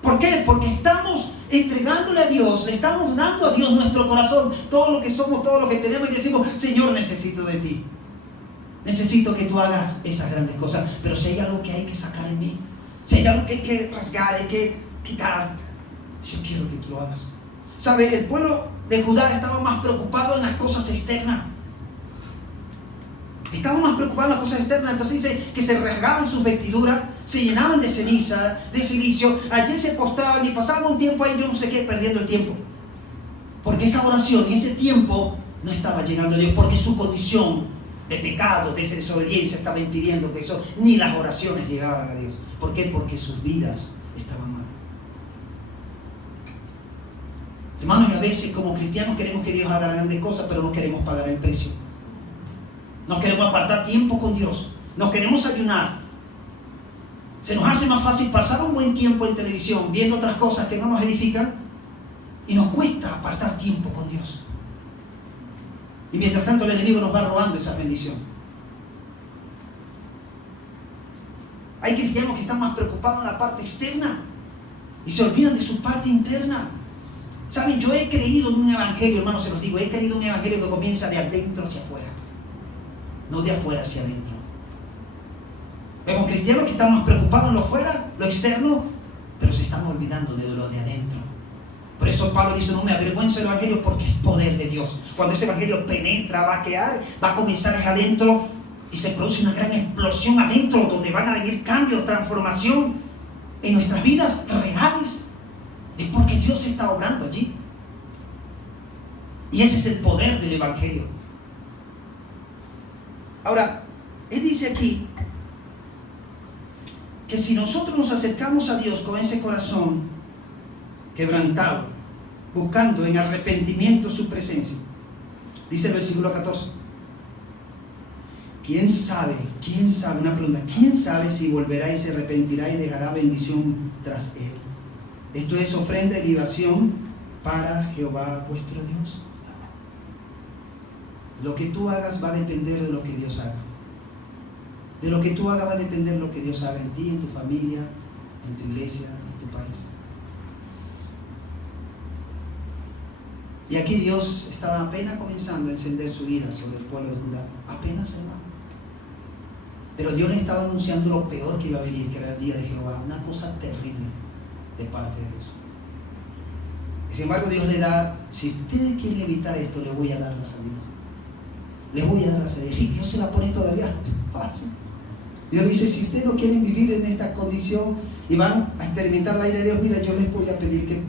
¿Por qué? Porque estamos entregándole a Dios, le estamos dando a Dios nuestro corazón, todo lo que somos, todo lo que tenemos, y decimos: Señor, necesito de ti. Necesito que tú hagas esas grandes cosas. Pero si hay algo que hay que sacar en mí, si hay algo que hay que rasgar, hay que quitar, yo quiero que tú lo hagas. ¿Sabe? El pueblo de Judá estaba más preocupado en las cosas externas. Estaban más preocupados en las cosas externas. Entonces dice que se rasgaban sus vestiduras, se llenaban de ceniza, de silicio. Allí se postraban y pasaban un tiempo ahí, yo no sé qué, perdiendo el tiempo. Porque esa oración y ese tiempo no estaba llegando a Dios, porque su condición de pecado, de desobediencia, estaba impidiendo que eso, ni las oraciones llegaran a Dios. ¿Por qué? Porque sus vidas estaban mal. Hermanos, y a veces como cristianos queremos que Dios haga grandes cosas, pero no queremos pagar el precio. No queremos apartar tiempo con Dios. No queremos ayunar. Se nos hace más fácil pasar un buen tiempo en televisión viendo otras cosas que no nos edifican, y nos cuesta apartar tiempo con Dios. Y mientras tanto el enemigo nos va robando esa bendición. Hay cristianos que están más preocupados en la parte externa y se olvidan de su parte interna. ¿Saben? Yo he creído en un evangelio, hermanos, se los digo, he creído en un evangelio que comienza de adentro hacia afuera, no de afuera hacia adentro. Vemos cristianos que están más preocupados en lo afuera, lo externo, pero se están olvidando de lo de adentro. Por eso Pablo dice, no me avergüenzo del evangelio porque es poder de Dios. Cuando ese evangelio penetra, va a comenzar adentro y se produce una gran explosión adentro donde van a venir cambios, transformación en nuestras vidas reales. Es porque Dios está obrando allí. Y ese es el poder del evangelio. Ahora, él dice aquí que si nosotros nos acercamos a Dios con ese corazón quebrantado, buscando en arrepentimiento su presencia, dice el versículo 14, ¿quién sabe, una pregunta, quién sabe si volverá y se arrepentirá y dejará bendición tras él? Esto es ofrenda y libación para Jehová vuestro Dios. Lo que tú hagas va a depender de lo que Dios haga. De lo que tú hagas va a depender lo que Dios haga en ti, en tu familia, en tu iglesia, en tu país. Y aquí Dios estaba apenas comenzando a encender su ira sobre el pueblo de Judá. Apenas, hermano. Pero Dios le estaba anunciando lo peor que iba a venir, que era el día de Jehová. Una cosa terrible de parte de Dios. Sin embargo, Dios le da, si ustedes quieren evitar esto, le voy a dar la salida. Le voy a dar la salida. Sí, Dios se la pone todavía fácil. Dios dice, si ustedes no quieren vivir en esta condición y van a experimentar la ira de Dios, mira, yo les voy a pedir que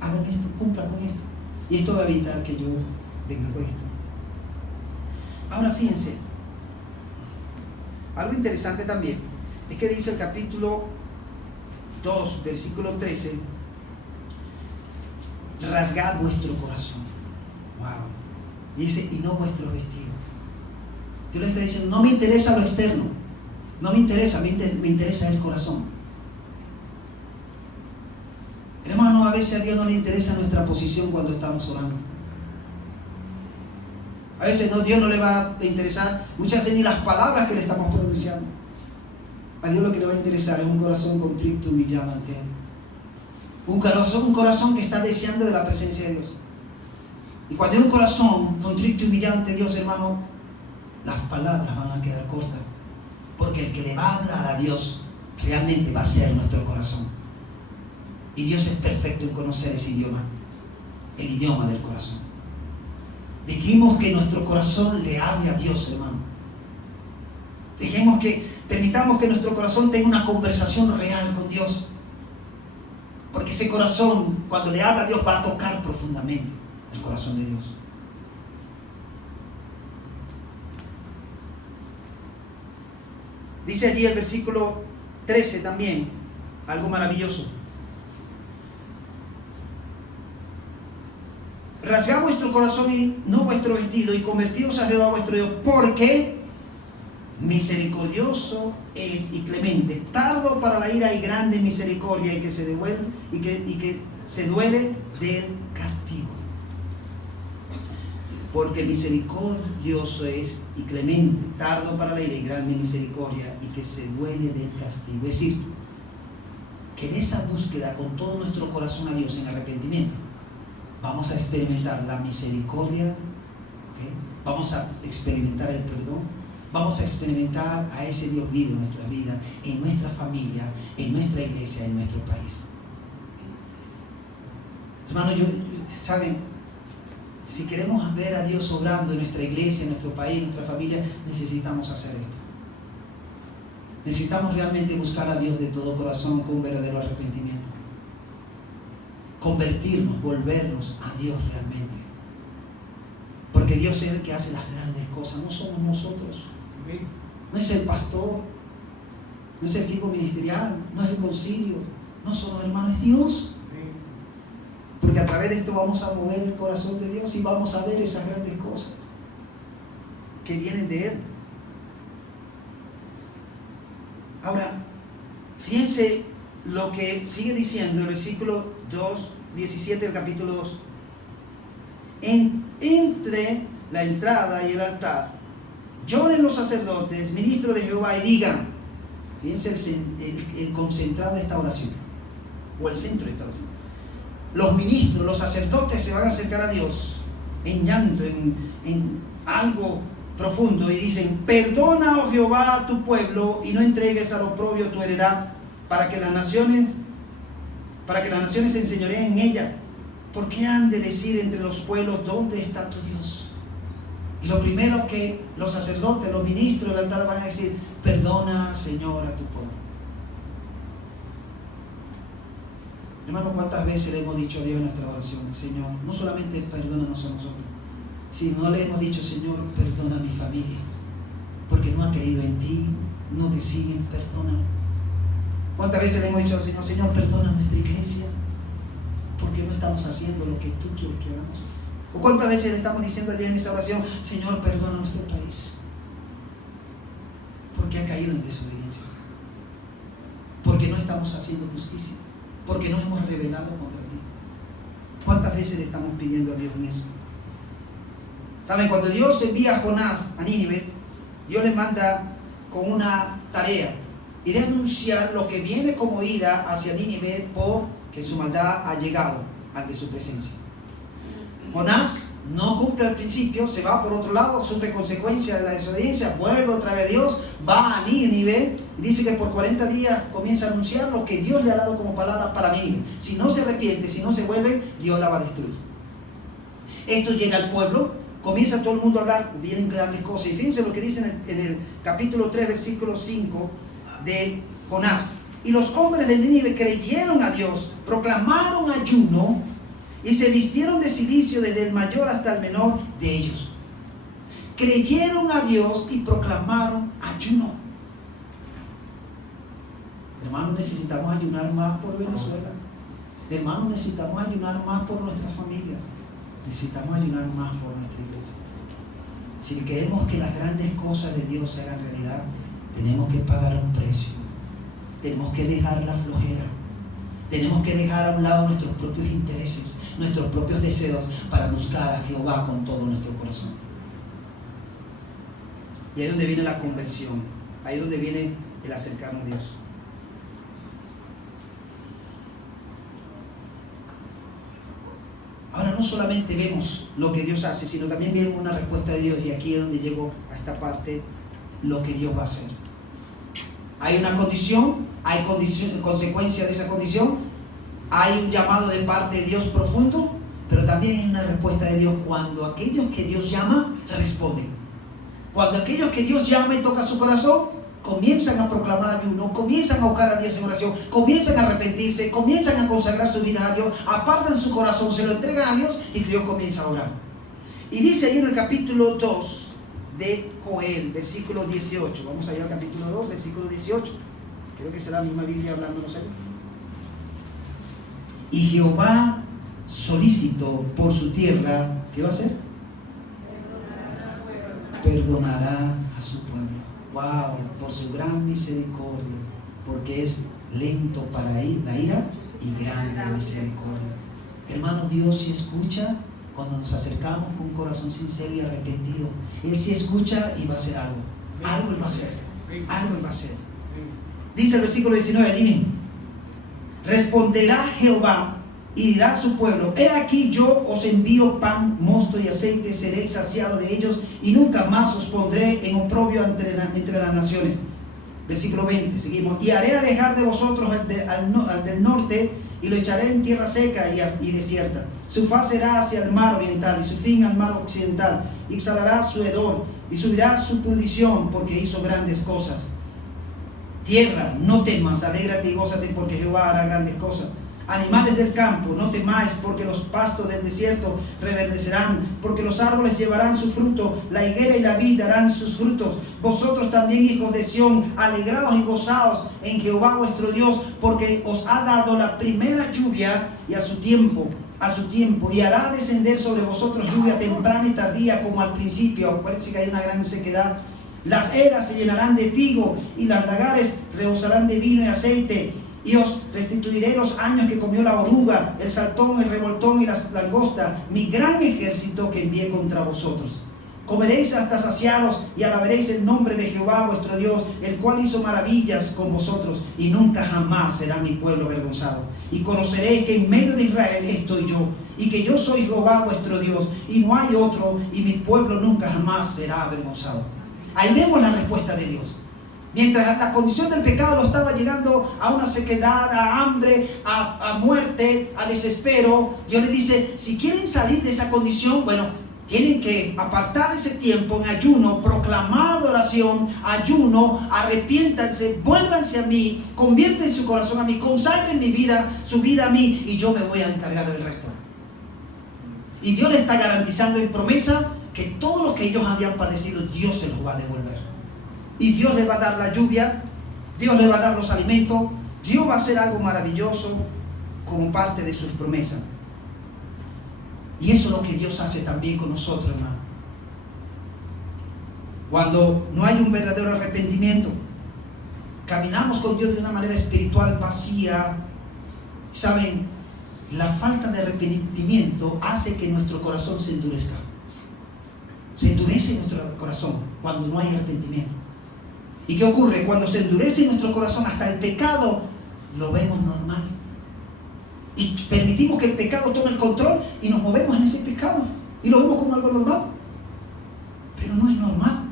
hagan esto, cumplan con esto. Y esto va a evitar que yo venga con esto. Ahora fíjense, algo interesante también es que dice el capítulo 2, versículo 13, rasgad vuestro corazón. Wow. Y dice, y no vuestro vestido. Dios le está diciendo, no me interesa lo externo, no me interesa, me interesa el corazón. Hermano, a veces a Dios no le interesa nuestra posición cuando estamos orando. A veces Dios no le va a interesar muchas veces ni las palabras que le estamos pronunciando. A Dios lo que le va a interesar es un corazón contrito, humillado ante Él. Un corazón que está deseando de la presencia de Dios. Y cuando hay un corazón contrito y humillado ante Dios, hermano, las palabras van a quedar cortas. Porque el que le va a hablar a Dios realmente va a ser nuestro corazón. Y Dios es perfecto en conocer ese idioma, el idioma del corazón. Dejemos que nuestro corazón le hable a Dios, hermano. Permitamos que nuestro corazón tenga una conversación real con Dios. Porque ese corazón, cuando le habla a Dios, va a tocar profundamente el corazón de Dios. Dice allí el versículo 13 también, algo maravilloso. Rasgad vuestro corazón y no vuestro vestido, y convertidos a Jehová vuestro Dios, porque misericordioso es y clemente, tardo para la ira y grande misericordia, y que se devuelve y que se duele del castigo. Porque misericordioso es y clemente, tardo para la ira y grande misericordia, y que se duele del castigo. Es decir, que en esa búsqueda con todo nuestro corazón a Dios en arrepentimiento, vamos a experimentar la misericordia, ¿okay? Vamos a experimentar el perdón, vamos a experimentar a ese Dios vivo en nuestra vida, en nuestra familia, en nuestra iglesia, en nuestro país. Hermano, ¿saben? Si queremos ver a Dios obrando en nuestra iglesia, en nuestro país, en nuestra familia, necesitamos hacer esto. Necesitamos realmente buscar a Dios de todo corazón con un verdadero arrepentimiento. Convertirnos, volvernos a Dios realmente. Porque Dios es el que hace las grandes cosas, no somos nosotros. No es el pastor, no es el equipo ministerial, no es el concilio, no son los hermanos, es Dios. Porque a través de esto vamos a mover el corazón de Dios y vamos a ver esas grandes cosas que vienen de Él. Ahora, fíjense lo que sigue diciendo el versículo 2, 17 del capítulo 2. la entrada y el altar, lloren los sacerdotes, ministros de Jehová, y digan, fíjense el concentrado de esta oración, o el centro de esta oración. Los ministros, los sacerdotes se van a acercar a Dios en llanto, en algo profundo, y dicen, perdona, oh Jehová, a tu pueblo, y no entregues al oprobio tu heredad, para que las naciones se enseñoreen en ella. ¿Por qué han de decir entre los pueblos, ¿dónde está tu Dios? Y lo primero que los sacerdotes, los ministros del altar van a decir, perdona, Señor, a tu pueblo. Hermano, ¿cuántas veces le hemos dicho a Dios en nuestra oración, Señor, no solamente perdónanos a nosotros, sino le hemos dicho, Señor, perdona a mi familia, porque no ha creído en ti, no te siguen, perdónanos. ¿Cuántas veces le hemos dicho al Señor, Señor, perdona a nuestra iglesia, porque no estamos haciendo lo que tú quieres que hagamos? ¿O cuántas veces le estamos diciendo a Dios en esa oración, Señor, perdona a nuestro país, porque ha caído en desobediencia, porque no estamos haciendo justicia, porque nos hemos rebelado contra ti? ¿Cuántas veces le estamos pidiendo a Dios en eso? ¿Saben? Cuando Dios envía a Jonás a Nínive, Dios le manda con una tarea, y de anunciar lo que viene como ira hacia Nínive porque su maldad ha llegado ante su presencia. Jonás no cumple al principio, se va por otro lado, sufre consecuencias de la desobediencia, vuelve otra vez a Dios, va a Nínive y dice que por 40 días comienza a anunciar lo que Dios le ha dado como palabra para Nínive. Si no se arrepiente, si no se vuelve, Dios la va a destruir. Esto llega al pueblo, comienza todo el mundo a hablar, vienen grandes cosas. Y fíjense lo que dice en el capítulo 3, versículo 5 de Jonás. Y los hombres de Nínive creyeron a Dios, proclamaron ayuno y se vistieron de cilicio desde el mayor hasta el menor de ellos. Creyeron a Dios y proclamaron ayuno. Hermanos, necesitamos ayunar más por Venezuela. Hermanos, necesitamos ayunar más por nuestra familia. Necesitamos ayunar más por nuestra iglesia. Si queremos que las grandes cosas de Dios se hagan realidad, tenemos que pagar un precio. Tenemos que dejar la flojera. Tenemos que dejar a un lado nuestros propios intereses, nuestros propios deseos, para buscar a Jehová con todo nuestro corazón. Y ahí es donde viene la conversión. Ahí es donde viene el acercarnos a Dios. Ahora no solamente vemos lo que Dios hace, sino también vemos una respuesta de Dios. Y aquí es donde llego a esta parte, lo que Dios va a hacer. Hay una condición, hay consecuencias de esa condición, hay un llamado de parte de Dios profundo, pero también hay una respuesta de Dios cuando aquellos que Dios llama responden. Cuando aquellos que Dios llama y toca su corazón, comienzan a proclamar ayuno, comienzan a buscar a Dios en oración, comienzan a arrepentirse, comienzan a consagrar su vida a Dios, apartan su corazón, se lo entregan a Dios y Dios comienza a orar. Y dice ahí en el capítulo 2 de Joel, versículo 18. Vamos a ir al capítulo 2, versículo 18. Creo que será la misma Biblia hablándonos ahí. Y Jehová solicitó por su tierra, ¿qué va a hacer? Perdonará a su pueblo. Wow, por su gran misericordia, porque es lento para la ira y grande la misericordia. Hermano, Dios sí escucha cuando nos acercamos con un corazón sincero y arrepentido. Él sí escucha y va a hacer algo. Algo Él va a hacer. Algo Él va a hacer. Dice el versículo 19, dime. Responderá Jehová y dirá a su pueblo: he aquí yo os envío pan, mosto y aceite, seré saciado de ellos y nunca más os pondré en oprobio entre las naciones. Versículo 20, seguimos. Y haré alejar de vosotros al del norte y lo echaré en tierra seca y desierta. Su faz será hacia el mar oriental y su fin al mar occidental. Y exhalará su hedor y subirá su pudrición porque hizo grandes cosas. Tierra, no temas, alégrate y gózate porque Jehová hará grandes cosas. Animales del campo, no temáis porque los pastos del desierto reverdecerán, porque los árboles llevarán su fruto, la higuera y la vid darán sus frutos. Vosotros también, hijos de Sión, alegraos y gozaos en Jehová vuestro Dios, porque os ha dado la primera lluvia y a su tiempo, y hará descender sobre vosotros lluvia temprana y tardía como al principio. Parece que hay una gran sequedad. Las eras se llenarán de trigo y las lagares rebosarán de vino y aceite. Y os restituiré los años que comió la oruga, el saltón, el revoltón y la langosta, mi gran ejército que envié contra vosotros. Comeréis hasta saciados y alabaréis el nombre de Jehová vuestro Dios, el cual hizo maravillas con vosotros, y nunca jamás será mi pueblo avergonzado. Y conoceréis que en medio de Israel estoy yo, y que yo soy Jehová vuestro Dios, y no hay otro, y mi pueblo nunca jamás será avergonzado. Ahí vemos la respuesta de Dios. Mientras la condición del pecado lo estaba llegando a una sequedad, a hambre, a muerte, a desespero, Dios le dice, si quieren salir de esa condición, bueno, tienen que apartar ese tiempo en ayuno, proclamar adoración, ayuno, arrepiéntanse, vuélvanse a mí, convierten su corazón a mí, consagren su vida a mí, y yo me voy a encargar del resto. Y Dios le está garantizando en promesa que todo lo que ellos habían padecido, Dios se los va a devolver. Y Dios le va a dar la lluvia, Dios le va a dar los alimentos, Dios va a hacer algo maravilloso como parte de sus promesas. Y eso es lo que Dios hace también con nosotros, hermano. Cuando no hay un verdadero arrepentimiento, caminamos con Dios de una manera espiritual vacía. ¿Saben? La falta de arrepentimiento hace que nuestro corazón se endurezca. Se endurece nuestro corazón cuando no hay arrepentimiento. ¿Y qué ocurre? Cuando se endurece nuestro corazón, hasta el pecado lo vemos normal. Y permitimos que el pecado tome el control y nos movemos en ese pecado y lo vemos como algo normal. Pero no es normal.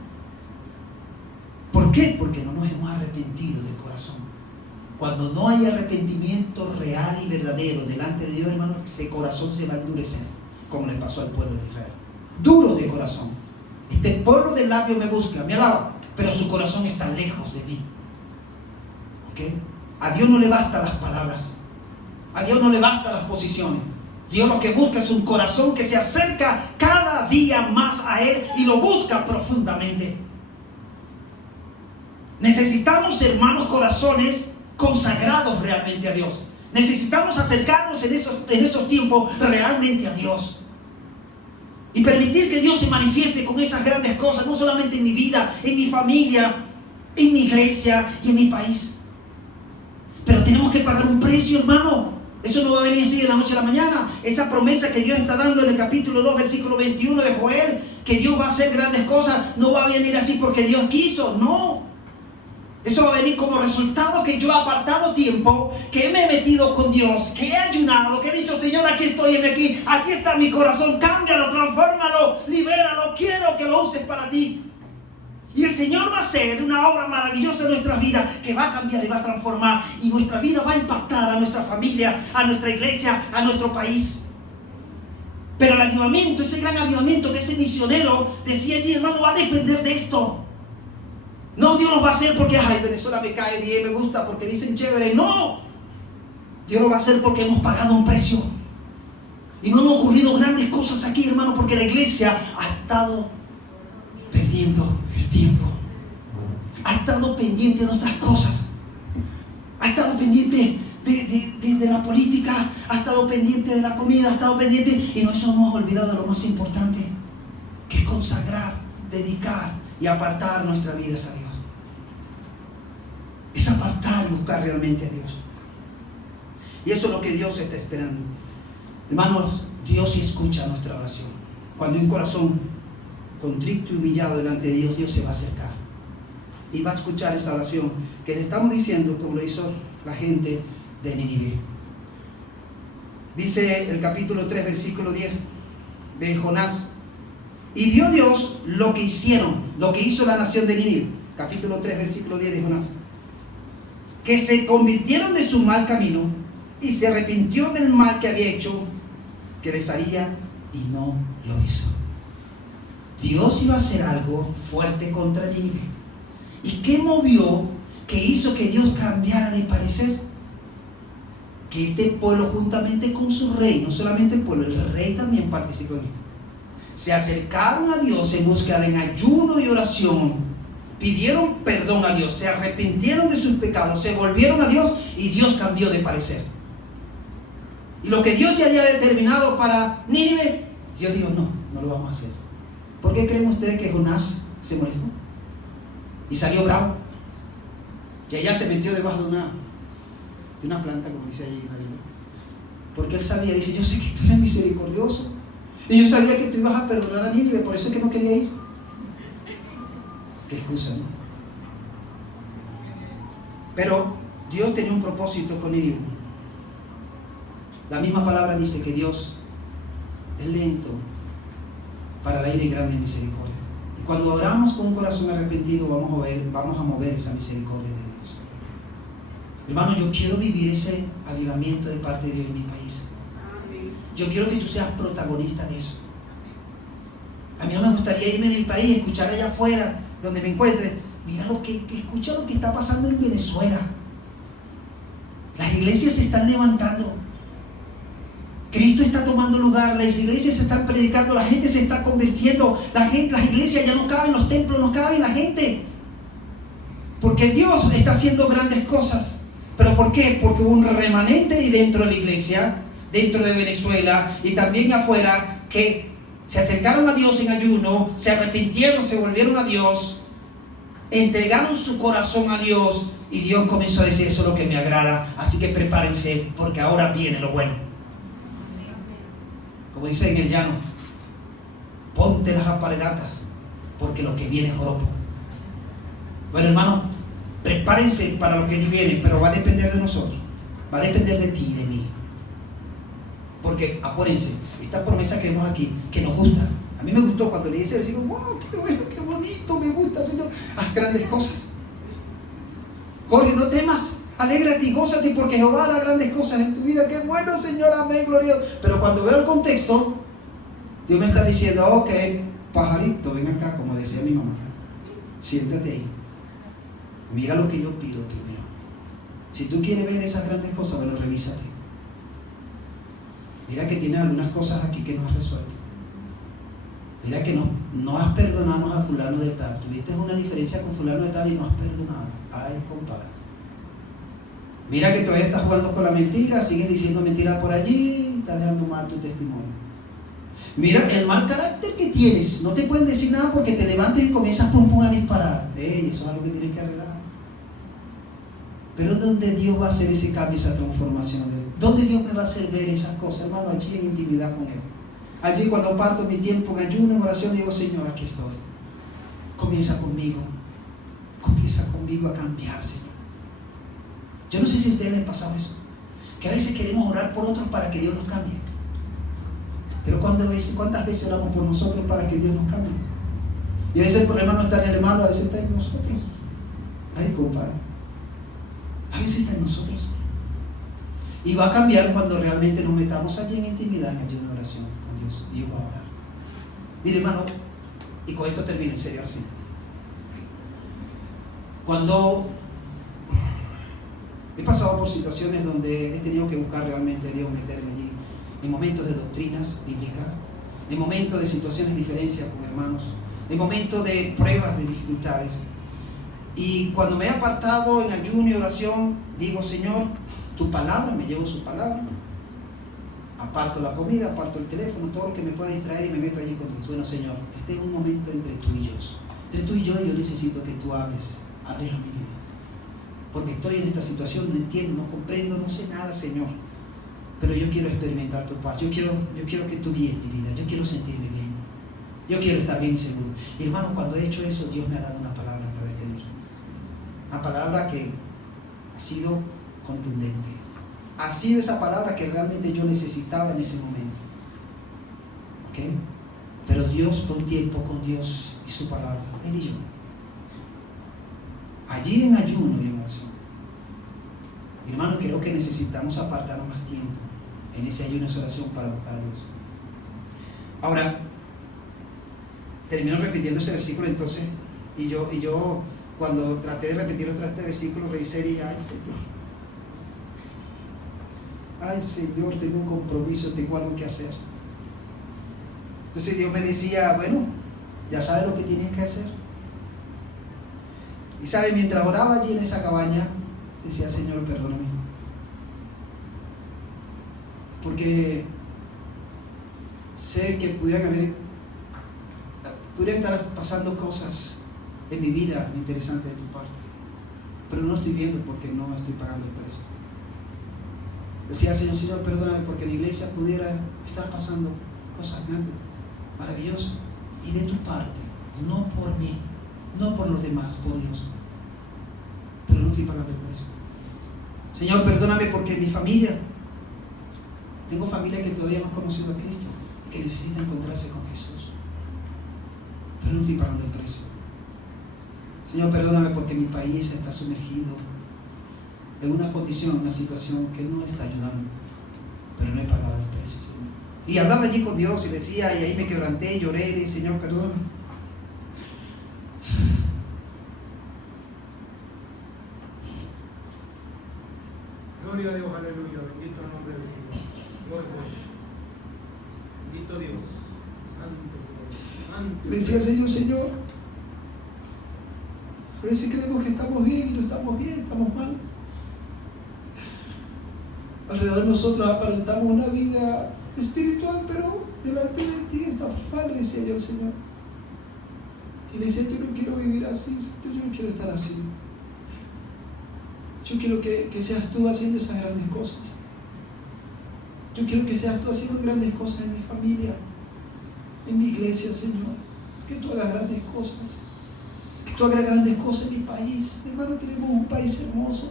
¿Por qué? Porque no nos hemos arrepentido de corazón. Cuando no hay arrepentimiento real y verdadero delante de Dios, hermano, ese corazón se va a endurecer, como le pasó al pueblo de Israel. Duro de corazón. Este pueblo de labio me busca, me alaba, pero su corazón está lejos de mí. ¿Okay? A Dios no le bastan las palabras. A Dios no le bastan las posiciones. Dios lo que busca es un corazón que se acerca cada día más a Él y lo busca profundamente. Necesitamos, hermanos, corazones consagrados realmente a Dios. Necesitamos acercarnos en estos tiempos realmente a Dios. Y permitir que Dios se manifieste con esas grandes cosas, no solamente en mi vida, en mi familia, en mi iglesia y en mi país. Pero tenemos que pagar un precio, hermano. Eso no va a venir así de la noche a la mañana. Esa promesa que Dios está dando en el capítulo 2, versículo 21 de Joel, que Dios va a hacer grandes cosas, no va a venir así porque Dios quiso, no. Eso va a venir como resultado que yo he apartado tiempo, que me he metido con Dios, que he ayunado, que he dicho, Señor, aquí estoy, aquí está mi corazón, cámbialo, transfórmalo, libéralo, quiero que lo uses para ti. Y el Señor va a hacer una obra maravillosa en nuestras vidas, que va a cambiar y va a transformar, y nuestra vida va a impactar a nuestra familia, a nuestra iglesia, a nuestro país. Pero el avivamiento, ese gran avivamiento que ese misionero decía allí, hermano, va a depender de esto. No, Dios lo va a hacer porque, ay, Venezuela me cae bien, me gusta, porque dicen chévere. No, Dios lo va a hacer porque hemos pagado un precio. Y no han ocurrido grandes cosas aquí, hermano, porque la iglesia ha estado perdiendo el tiempo. Ha estado pendiente de otras cosas. Ha estado pendiente de la política, ha estado pendiente de la comida, ha estado pendiente, y nos hemos olvidado de lo más importante, que es consagrar, dedicar y apartar nuestras vidas a Dios. Es apartar y buscar realmente a Dios. Y eso es lo que Dios está esperando. Hermanos, Dios sí escucha nuestra oración. Cuando hay un corazón contrito y humillado delante de Dios, Dios se va a acercar y va a escuchar esa oración que le estamos diciendo, como lo hizo la gente de Nínive. Dice el capítulo 3, versículo 10 de Jonás: y vio Dios lo que hizo la nación de Nínive. Capítulo 3, versículo 10 de Jonás: que se convirtieron de su mal camino y se arrepintió del mal que había hecho, que les haría, y no lo hizo. Dios iba a hacer algo fuerte contra Nínive. ¿Y qué movió, que hizo que Dios cambiara de parecer? Que este pueblo, juntamente con su rey, no solamente el pueblo, el rey también participó en esto, se acercaron a Dios en búsqueda, en ayuno y oración, pidieron perdón a Dios, se arrepintieron de sus pecados, se volvieron a Dios, y Dios cambió de parecer. Y lo que Dios ya había determinado para Nínive, Dios dijo, no lo vamos a hacer. ¿Por qué creen ustedes que Jonás se molestó? Y salió bravo. Y allá se metió debajo de una planta, como dice allí en la Biblia. Porque él sabía, dice, yo sé que tú eres misericordioso. Y yo sabía que tú ibas a perdonar a Nínive, por eso es que no quería ir. Qué excusa, ¿no? Pero Dios tenía un propósito con ellos. La misma palabra dice que Dios es lento para la ira y grande misericordia. Y cuando oramos con un corazón arrepentido, vamos a mover esa misericordia de Dios. Hermano, yo quiero vivir ese avivamiento de parte de Dios en mi país. Yo quiero que tú seas protagonista de eso. A mí no me gustaría irme del país, escuchar allá afuera, donde me encuentre. Mira escucha lo que está pasando en Venezuela. Las iglesias se están levantando. Cristo está tomando lugar, las iglesias se están predicando, la gente se está convirtiendo, las iglesias ya no caben, los templos no caben, la gente. Porque Dios está haciendo grandes cosas. ¿Pero por qué? Porque hubo un remanente y dentro de la iglesia, dentro de Venezuela y también afuera, que se acercaron a Dios en ayuno, se arrepintieron, se volvieron a Dios, entregaron su corazón a Dios y Dios comenzó a decir: eso es lo que me agrada, así que prepárense porque ahora viene lo bueno. Como dice en el llano, ponte las alpargatas porque lo que viene es joropo. Bueno, hermano, prepárense para lo que viene, pero va a depender de nosotros, va a depender de ti y de mí. Porque acuérdense, esta promesa que vemos aquí, que nos gusta. A mí me gustó cuando leí ese versículo. ¡Wow! ¡Qué bueno, qué bonito! Me gusta, Señor. Haz grandes cosas. Jorge, no temas. Alégrate y gózate porque Jehová hará grandes cosas en tu vida. ¡Qué bueno, Señor! Amén, gloria a Dios. Pero cuando veo el contexto, Dios me está diciendo: ok, pajarito, ven acá, como decía mi mamá. Siéntate ahí. Mira lo que yo pido primero. Si tú quieres ver esas grandes cosas, bueno, revísate. Mira que tienes algunas cosas aquí que no has resuelto. Mira que no has perdonado a fulano de tal. Tuviste una diferencia con fulano de tal y no has perdonado. Ay, compadre. Mira que todavía estás jugando con la mentira, sigues diciendo mentiras por allí, estás dejando mal tu testimonio. Mira el mal carácter que tienes. No te pueden decir nada porque te levantes y comienzas pum a disparar. Eso es algo que tienes que arreglar. Pero ¿dónde Dios va a hacer ese cambio, esa transformación? ¿Dónde Dios me va a hacer ver esas cosas, hermano? Allí en intimidad con Él. Allí cuando parto mi tiempo en ayuno, en oración, digo: Señor, aquí estoy. Comienza conmigo a cambiar, Señor. Yo no sé si a ustedes les ha pasado eso, que a veces queremos orar por otros para que Dios nos cambie. Pero ¿cuántas veces oramos por nosotros para que Dios nos cambie? Y a veces el problema no está en el hermano, a veces está en nosotros. Ay, compadre. A veces está en nosotros. Y va a cambiar cuando realmente nos metamos allí en intimidad, en ayuno, en oración con Dios. Dios va a orar. Mire, hermano, y con esto termino, en serio, así. Cuando he pasado por situaciones donde he tenido que buscar realmente a Dios, meterme allí, en momentos de doctrinas bíblicas, en momentos de situaciones de diferencia con hermanos, en momentos de pruebas, de dificultades. Y cuando me he apartado en ayuno y oración, digo: Señor, tu palabra, me llevo su palabra, aparto la comida, aparto el teléfono, todo lo que me pueda distraer y me meto allí con Dios. Bueno, Señor, este es un momento entre tú y yo. Entre tú y yo necesito que tú hables a mi vida. Porque estoy en esta situación, no entiendo, no comprendo, no sé nada, Señor. Pero yo quiero experimentar tu paz, yo quiero que tú guíes mi vida, yo quiero sentirme bien, yo quiero estar bien y seguro. Y hermano, cuando he hecho eso, Dios me ha dado una palabra a través de Dios. Una palabra que ha sido contundente. Ha sido esa palabra que realmente yo necesitaba en ese momento. ¿Ok? Pero Dios fue un tiempo con Dios y su palabra, Él y yo. Allí en ayuno y en oración. Hermano, creo que necesitamos apartar más tiempo en ese ayuno y esa oración para buscar a Dios. Ahora, termino repitiendo ese versículo entonces, y yo cuando traté de repetir otra vez este versículo, revisé y dije: ay Señor, tengo un compromiso, tengo algo que hacer. Entonces Dios me decía: bueno, ya sabes lo que tienes que hacer. Y sabe, mientras oraba allí en esa cabaña, decía: Señor, perdóname, porque sé que pudiera estar pasando cosas en mi vida interesantes de tu parte, pero no estoy viendo porque no estoy pagando el precio. Decía: Señor, perdóname, porque en la iglesia pudiera estar pasando cosas grandes, maravillosas, y de tu parte, no por mí, no por los demás, por Dios. Pero no estoy pagando el precio. Señor, perdóname porque mi familia, tengo familia que todavía no ha conocido a Cristo, que necesita encontrarse con Jesús, pero no estoy pagando el precio. Señor, perdóname porque mi país está sumergido en una condición, una situación que no está ayudando, pero no he pagado el precio, Señor. Y hablaba allí con Dios y decía, y ahí me quebranté, lloré, y dije, Señor, perdóname. Gloria a Dios, aleluya, bendito el nombre de Dios. Gloria. Bendito Dios, santo, santo. Le decía al Señor, Señor, a veces creemos que estamos bien y no estamos bien, estamos mal. Alrededor de nosotros aparentamos una vida espiritual, pero delante de ti estamos mal, le decía yo al Señor. Y le decía, yo no quiero vivir así, yo no quiero estar así. Yo quiero que seas tú haciendo esas grandes cosas. Yo quiero que seas tú haciendo grandes cosas en mi familia, en mi iglesia, Señor. Que tú hagas grandes cosas. Que tú hagas grandes cosas en mi país. Hermano, tenemos un país hermoso.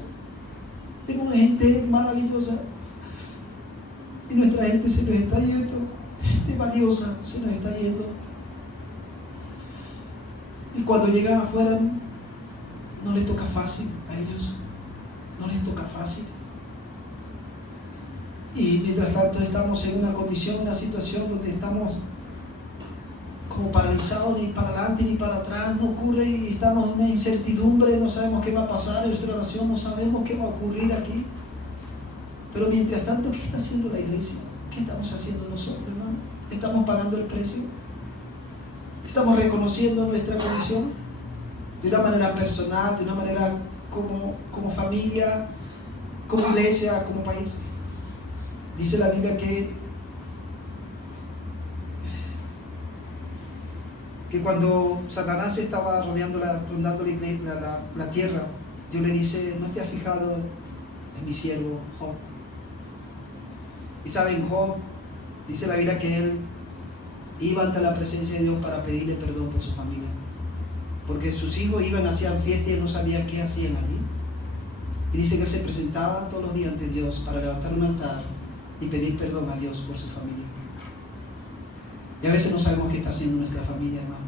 Tenemos gente maravillosa. Y nuestra gente se nos está yendo. Gente valiosa se nos está yendo. Y cuando llegan afuera, no les toca fácil a ellos. No les toca fácil. Y mientras tanto estamos en una condición, una situación donde estamos como paralizados, ni para adelante ni para atrás, no ocurre, y estamos en una incertidumbre, no sabemos qué va a pasar en nuestra oración, no sabemos qué va a ocurrir aquí. Pero mientras tanto, ¿qué está haciendo la iglesia? ¿Qué estamos haciendo nosotros, hermano? ¿Estamos pagando el precio? ¿Estamos reconociendo nuestra condición de una manera personal, de una manera como familia, como iglesia, como país? Dice la Biblia que cuando Satanás estaba rondando la tierra, Dios le dice, ¿no te has fijado en mi siervo Job? Y saben, Job, dice la Biblia que él iba ante la presencia de Dios para pedirle perdón por su familia, porque sus hijos iban, hacían fiesta y él no sabía qué hacían allí. Y dice que él se presentaba todos los días ante Dios para levantar un altar y pedir perdón a Dios por su familia. Y a veces no sabemos qué está haciendo nuestra familia, hermano.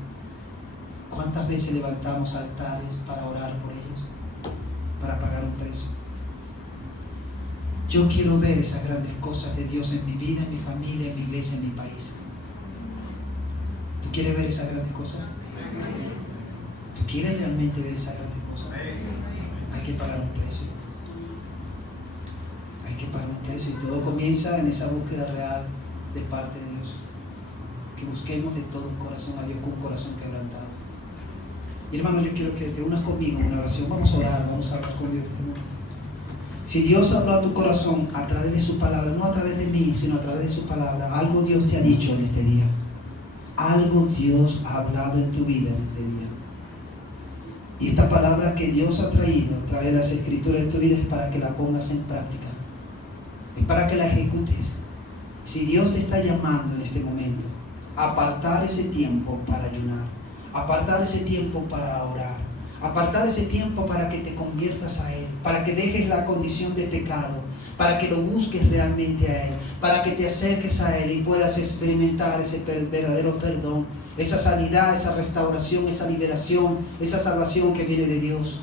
¿Cuántas veces levantamos altares para orar por ellos, para pagar un precio? Yo quiero ver esas grandes cosas de Dios en mi vida, en mi familia, en mi iglesia, en mi país. ¿Tú quieres ver esas grandes cosas? ¿Tú quieres realmente ver esas grandes cosas? Hay que pagar un precio. Hay que pagar un precio, y todo comienza en esa búsqueda real de parte de Dios. Que busquemos de todo un corazón a Dios con un corazón quebrantado. Y hermano, yo quiero que te unas conmigo en una oración. Vamos a orar, vamos a hablar con Dios en este momento. Si Dios habló a tu corazón a través de su palabra, no a través de mí, sino a través de su palabra, algo Dios te ha dicho en este día. Algo Dios ha hablado en tu vida en este día. Y esta palabra que Dios ha traído a través de las escrituras de tu vida es para que la pongas en práctica. Es para que la ejecutes. Si Dios te está llamando en este momento, apartar ese tiempo para ayunar, apartar ese tiempo para orar, apartar ese tiempo para que te conviertas a Él, para que dejes la condición de pecado, para que lo busques realmente a Él, para que te acerques a Él y puedas experimentar ese verdadero perdón, esa sanidad, esa restauración, esa liberación, esa salvación que viene de Dios,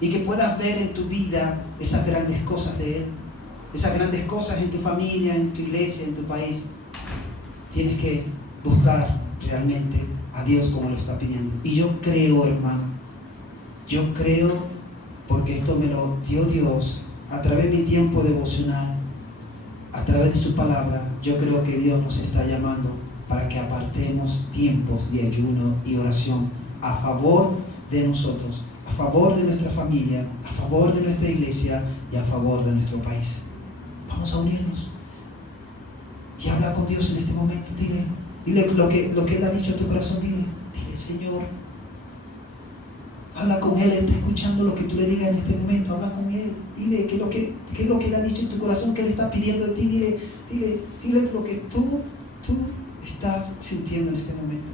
y que puedas ver en tu vida esas grandes cosas de Él, esas grandes cosas en tu familia, en tu iglesia, en tu país. Tienes que buscar realmente a Dios como lo está pidiendo. Y yo creo, hermano, yo creo, porque esto me lo dio Dios a través de mi tiempo devocional, a través de su palabra. Yo creo que Dios nos está llamando para que apartemos tiempos de ayuno y oración a favor de nosotros, a favor de nuestra familia, a favor de nuestra iglesia y a favor de nuestro país. Vamos a unirnos y habla con Dios en este momento. Dile lo que Él ha dicho a tu corazón. Dile, Señor, habla con Él. Él está escuchando lo que tú le digas en este momento. Habla con Él. Dile qué es lo que Él ha dicho en tu corazón, que Él está pidiendo de ti. Dile lo que tú estás sintiendo en este momento.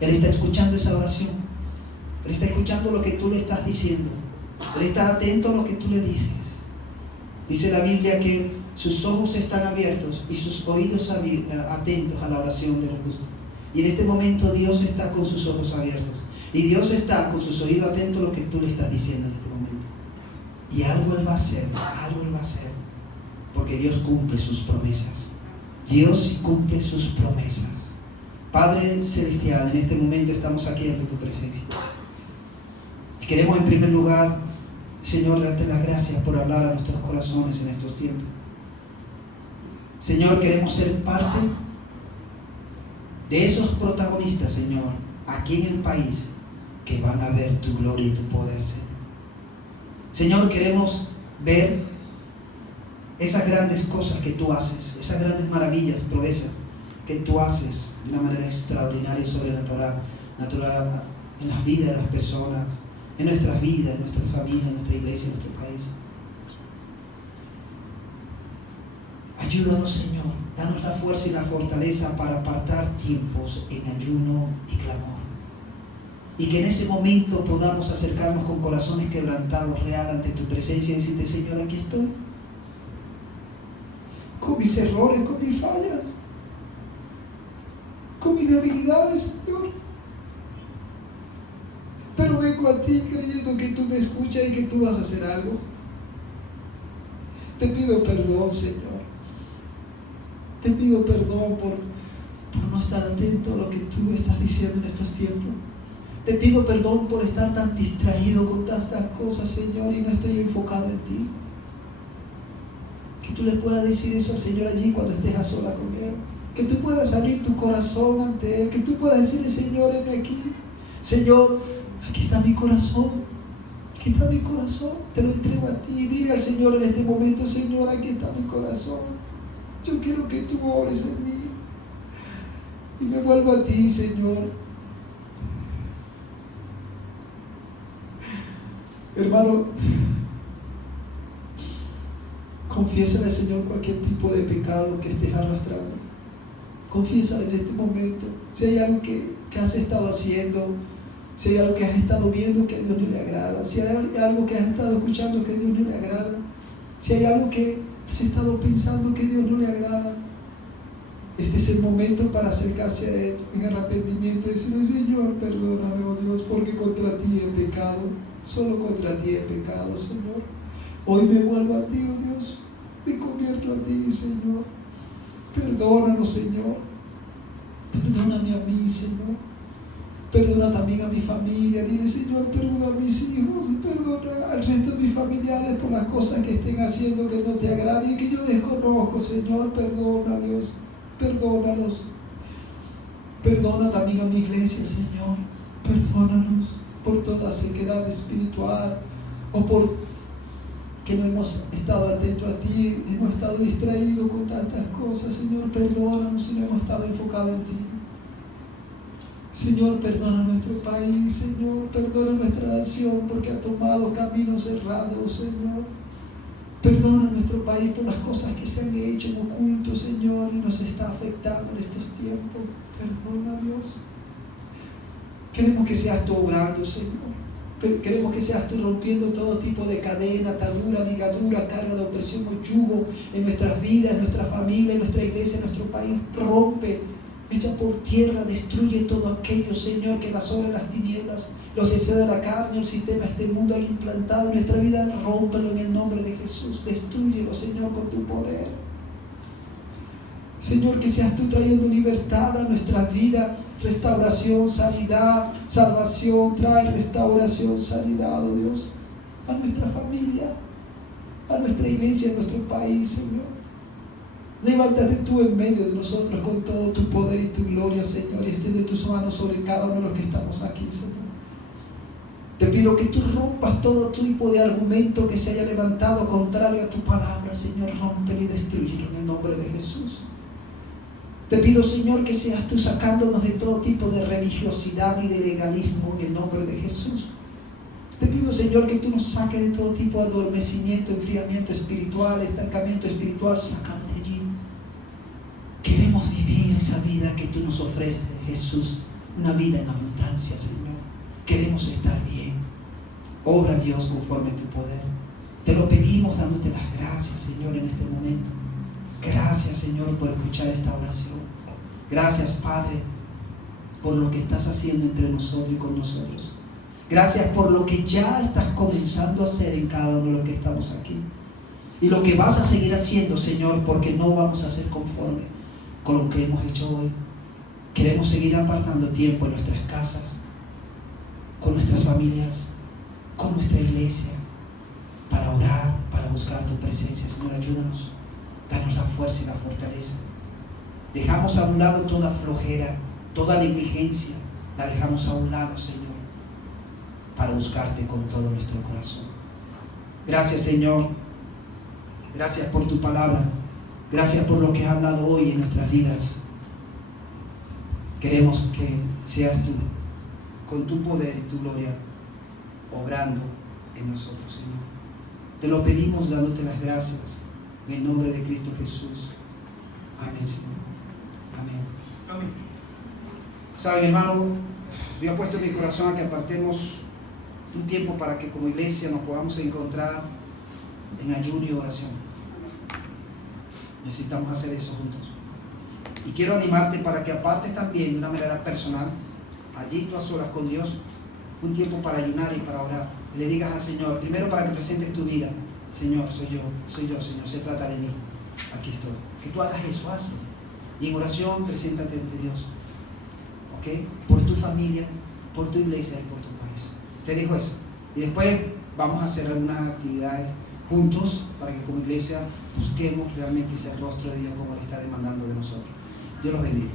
Él está escuchando esa oración. Él está escuchando lo que tú le estás diciendo. Él está atento a lo que tú le dices. Dice la Biblia que sus ojos están abiertos y sus oídos atentos a la oración de los justos. Y en este momento Dios está con sus ojos abiertos. Y Dios está con sus oídos atentos a lo que tú le estás diciendo en este momento. Y algo Él va a hacer, algo Él va a hacer. Porque Dios cumple sus promesas. Dios cumple sus promesas. Padre Celestial, en este momento estamos aquí ante tu presencia. Y queremos en primer lugar, Señor, darte las gracias por hablar a nuestros corazones en estos tiempos. Señor, queremos ser parte de esos protagonistas, Señor, aquí en el país, que van a ver tu gloria y tu poder, Señor. Señor, queremos ver esas grandes cosas que tú haces, esas grandes maravillas, proezas que tú haces de una manera extraordinaria y sobrenatural, natural en las vidas de las personas, en nuestras vidas, en nuestras familias, en nuestra iglesia, en nuestro país. Ayúdanos, Señor, danos la fuerza y la fortaleza para apartar tiempos en ayuno y clamor. Y que en ese momento podamos acercarnos con corazones quebrantados, real, ante tu presencia y decirte, Señor, aquí estoy. Con mis errores, con mis fallas, con mis debilidades, Señor. Pero vengo a ti creyendo que tú me escuchas y que tú vas a hacer algo. Te pido perdón, Señor. Te pido perdón por no estar atento a lo que tú estás diciendo en estos tiempos. Te pido perdón por estar tan distraído con tantas cosas, Señor, y no estoy enfocado en ti. Que tú le puedas decir eso al Señor allí cuando estés a sola con Él. Que tú puedas abrir tu corazón ante Él. Que tú puedas decirle, Señor, heme aquí. Señor, aquí está mi corazón. Aquí está mi corazón. Te lo entrego a ti. Dile al Señor en este momento, Señor, aquí está mi corazón. Yo quiero que tú ores en mí. Y me vuelvo a ti, Señor. Hermano, confiésale al Señor cualquier tipo de pecado que estés arrastrando. Confiésale en este momento. Si hay algo que has estado haciendo, si hay algo que has estado viendo que a Dios no le agrada, si hay algo que has estado escuchando que a Dios no le agrada, si hay algo que has estado pensando que a Dios no le agrada, este es el momento para acercarse a Él en arrepentimiento y decirle, Señor, perdóname, oh Dios, porque contra ti he pecado. Solo contra ti he pecado, Señor. Hoy me vuelvo a ti, oh Dios. Me convierto a ti, Señor. Perdónanos, Señor. Perdóname a mí, Señor. Perdona también a mi familia. Dile, Señor, perdona a mis hijos. Perdona al resto de mis familiares por las cosas que estén haciendo que no te agraden y que yo desconozco, Señor. Perdona, Dios. Perdónalos. Perdona también a mi iglesia, Señor. Perdónanos por toda sequedad espiritual o por que no hemos estado atentos a ti, hemos estado distraídos con tantas cosas. Señor, perdónanos si no hemos estado enfocados en ti. Señor, perdona nuestro país, Señor, perdona nuestra nación porque ha tomado caminos errados, Señor. Perdona nuestro país por las cosas que se han hecho en oculto, Señor, y nos está afectando en estos tiempos. Perdona, Dios. Queremos que seas tú obrando, Señor. Queremos que seas tú rompiendo todo tipo de cadena, atadura, ligadura, carga de opresión o yugo en nuestras vidas, en nuestra familia, en nuestra iglesia, en nuestro país. Rompe, echa por tierra, destruye todo aquello, Señor, que va sobre las tinieblas, los deseos de la carne, el sistema, este mundo hay implantado en nuestra vida. Rómpelo en el nombre de Jesús. Destrúyelo, Señor, con tu poder. Señor, que seas tú trayendo libertad a nuestra vida, restauración, sanidad, salvación. Trae restauración, sanidad, oh Dios, a nuestra familia, a nuestra iglesia, a nuestro país, Señor. Levántate tú en medio de nosotros con todo tu poder y tu gloria, Señor, y extiende tus manos sobre cada uno de los que estamos aquí, Señor. Te pido que tú rompas todo tipo de argumento que se haya levantado contrario a tu palabra, Señor. Rómpelo y destrúyelo en el nombre de Jesús. Te pido, Señor, que seas tú sacándonos de todo tipo de religiosidad y de legalismo en el nombre de Jesús. Te pido, Señor, que tú nos saques de todo tipo de adormecimiento, enfriamiento espiritual, estancamiento espiritual. Sácanos de allí. Queremos vivir esa vida que tú nos ofreces, Jesús. Una vida en abundancia, Señor. Queremos estar bien. Obra, Dios, conforme a tu poder. Te lo pedimos dándote las gracias, Señor, en este momento. Gracias, Señor, por escuchar esta oración. Gracias, Padre, por lo que estás haciendo entre nosotros y con nosotros. Gracias por lo que ya estás comenzando a hacer en cada uno de los que estamos aquí. Y lo que vas a seguir haciendo, Señor, porque no vamos a ser conforme con lo que hemos hecho hoy. Queremos seguir apartando tiempo en nuestras casas, con nuestras familias, con nuestra iglesia, para orar, para buscar tu presencia. Señor, ayúdanos. Danos la fuerza y la fortaleza. Dejamos a un lado toda flojera, toda negligencia. La dejamos a un lado, Señor, para buscarte con todo nuestro corazón. Gracias, Señor. Gracias por tu palabra. Gracias por lo que has hablado hoy en nuestras vidas. Queremos que seas tú, con tu poder y tu gloria, obrando en nosotros, Señor. Te lo pedimos dándote las gracias en el nombre de Cristo Jesús. Amén, Señor. Amén. Amén. Saben, hermano, Dios ha puesto en mi corazón a que apartemos un tiempo para que como iglesia nos podamos encontrar en ayuno y oración. Necesitamos hacer eso juntos. Y quiero animarte para que apartes también de una manera personal, allí tú a solas con Dios, un tiempo para ayunar y para orar. Y le digas al Señor, primero para que presentes tu vida. Señor, soy yo, Señor, se trata de mí. Aquí estoy. Que tú hagas eso, hazlo. Y en oración, preséntate ante Dios. ¿Ok? Por tu familia, por tu iglesia y por tu país. Te digo eso. Y después vamos a hacer algunas actividades juntos para que como iglesia busquemos realmente ese rostro de Dios como Él está demandando de nosotros. Dios los bendiga.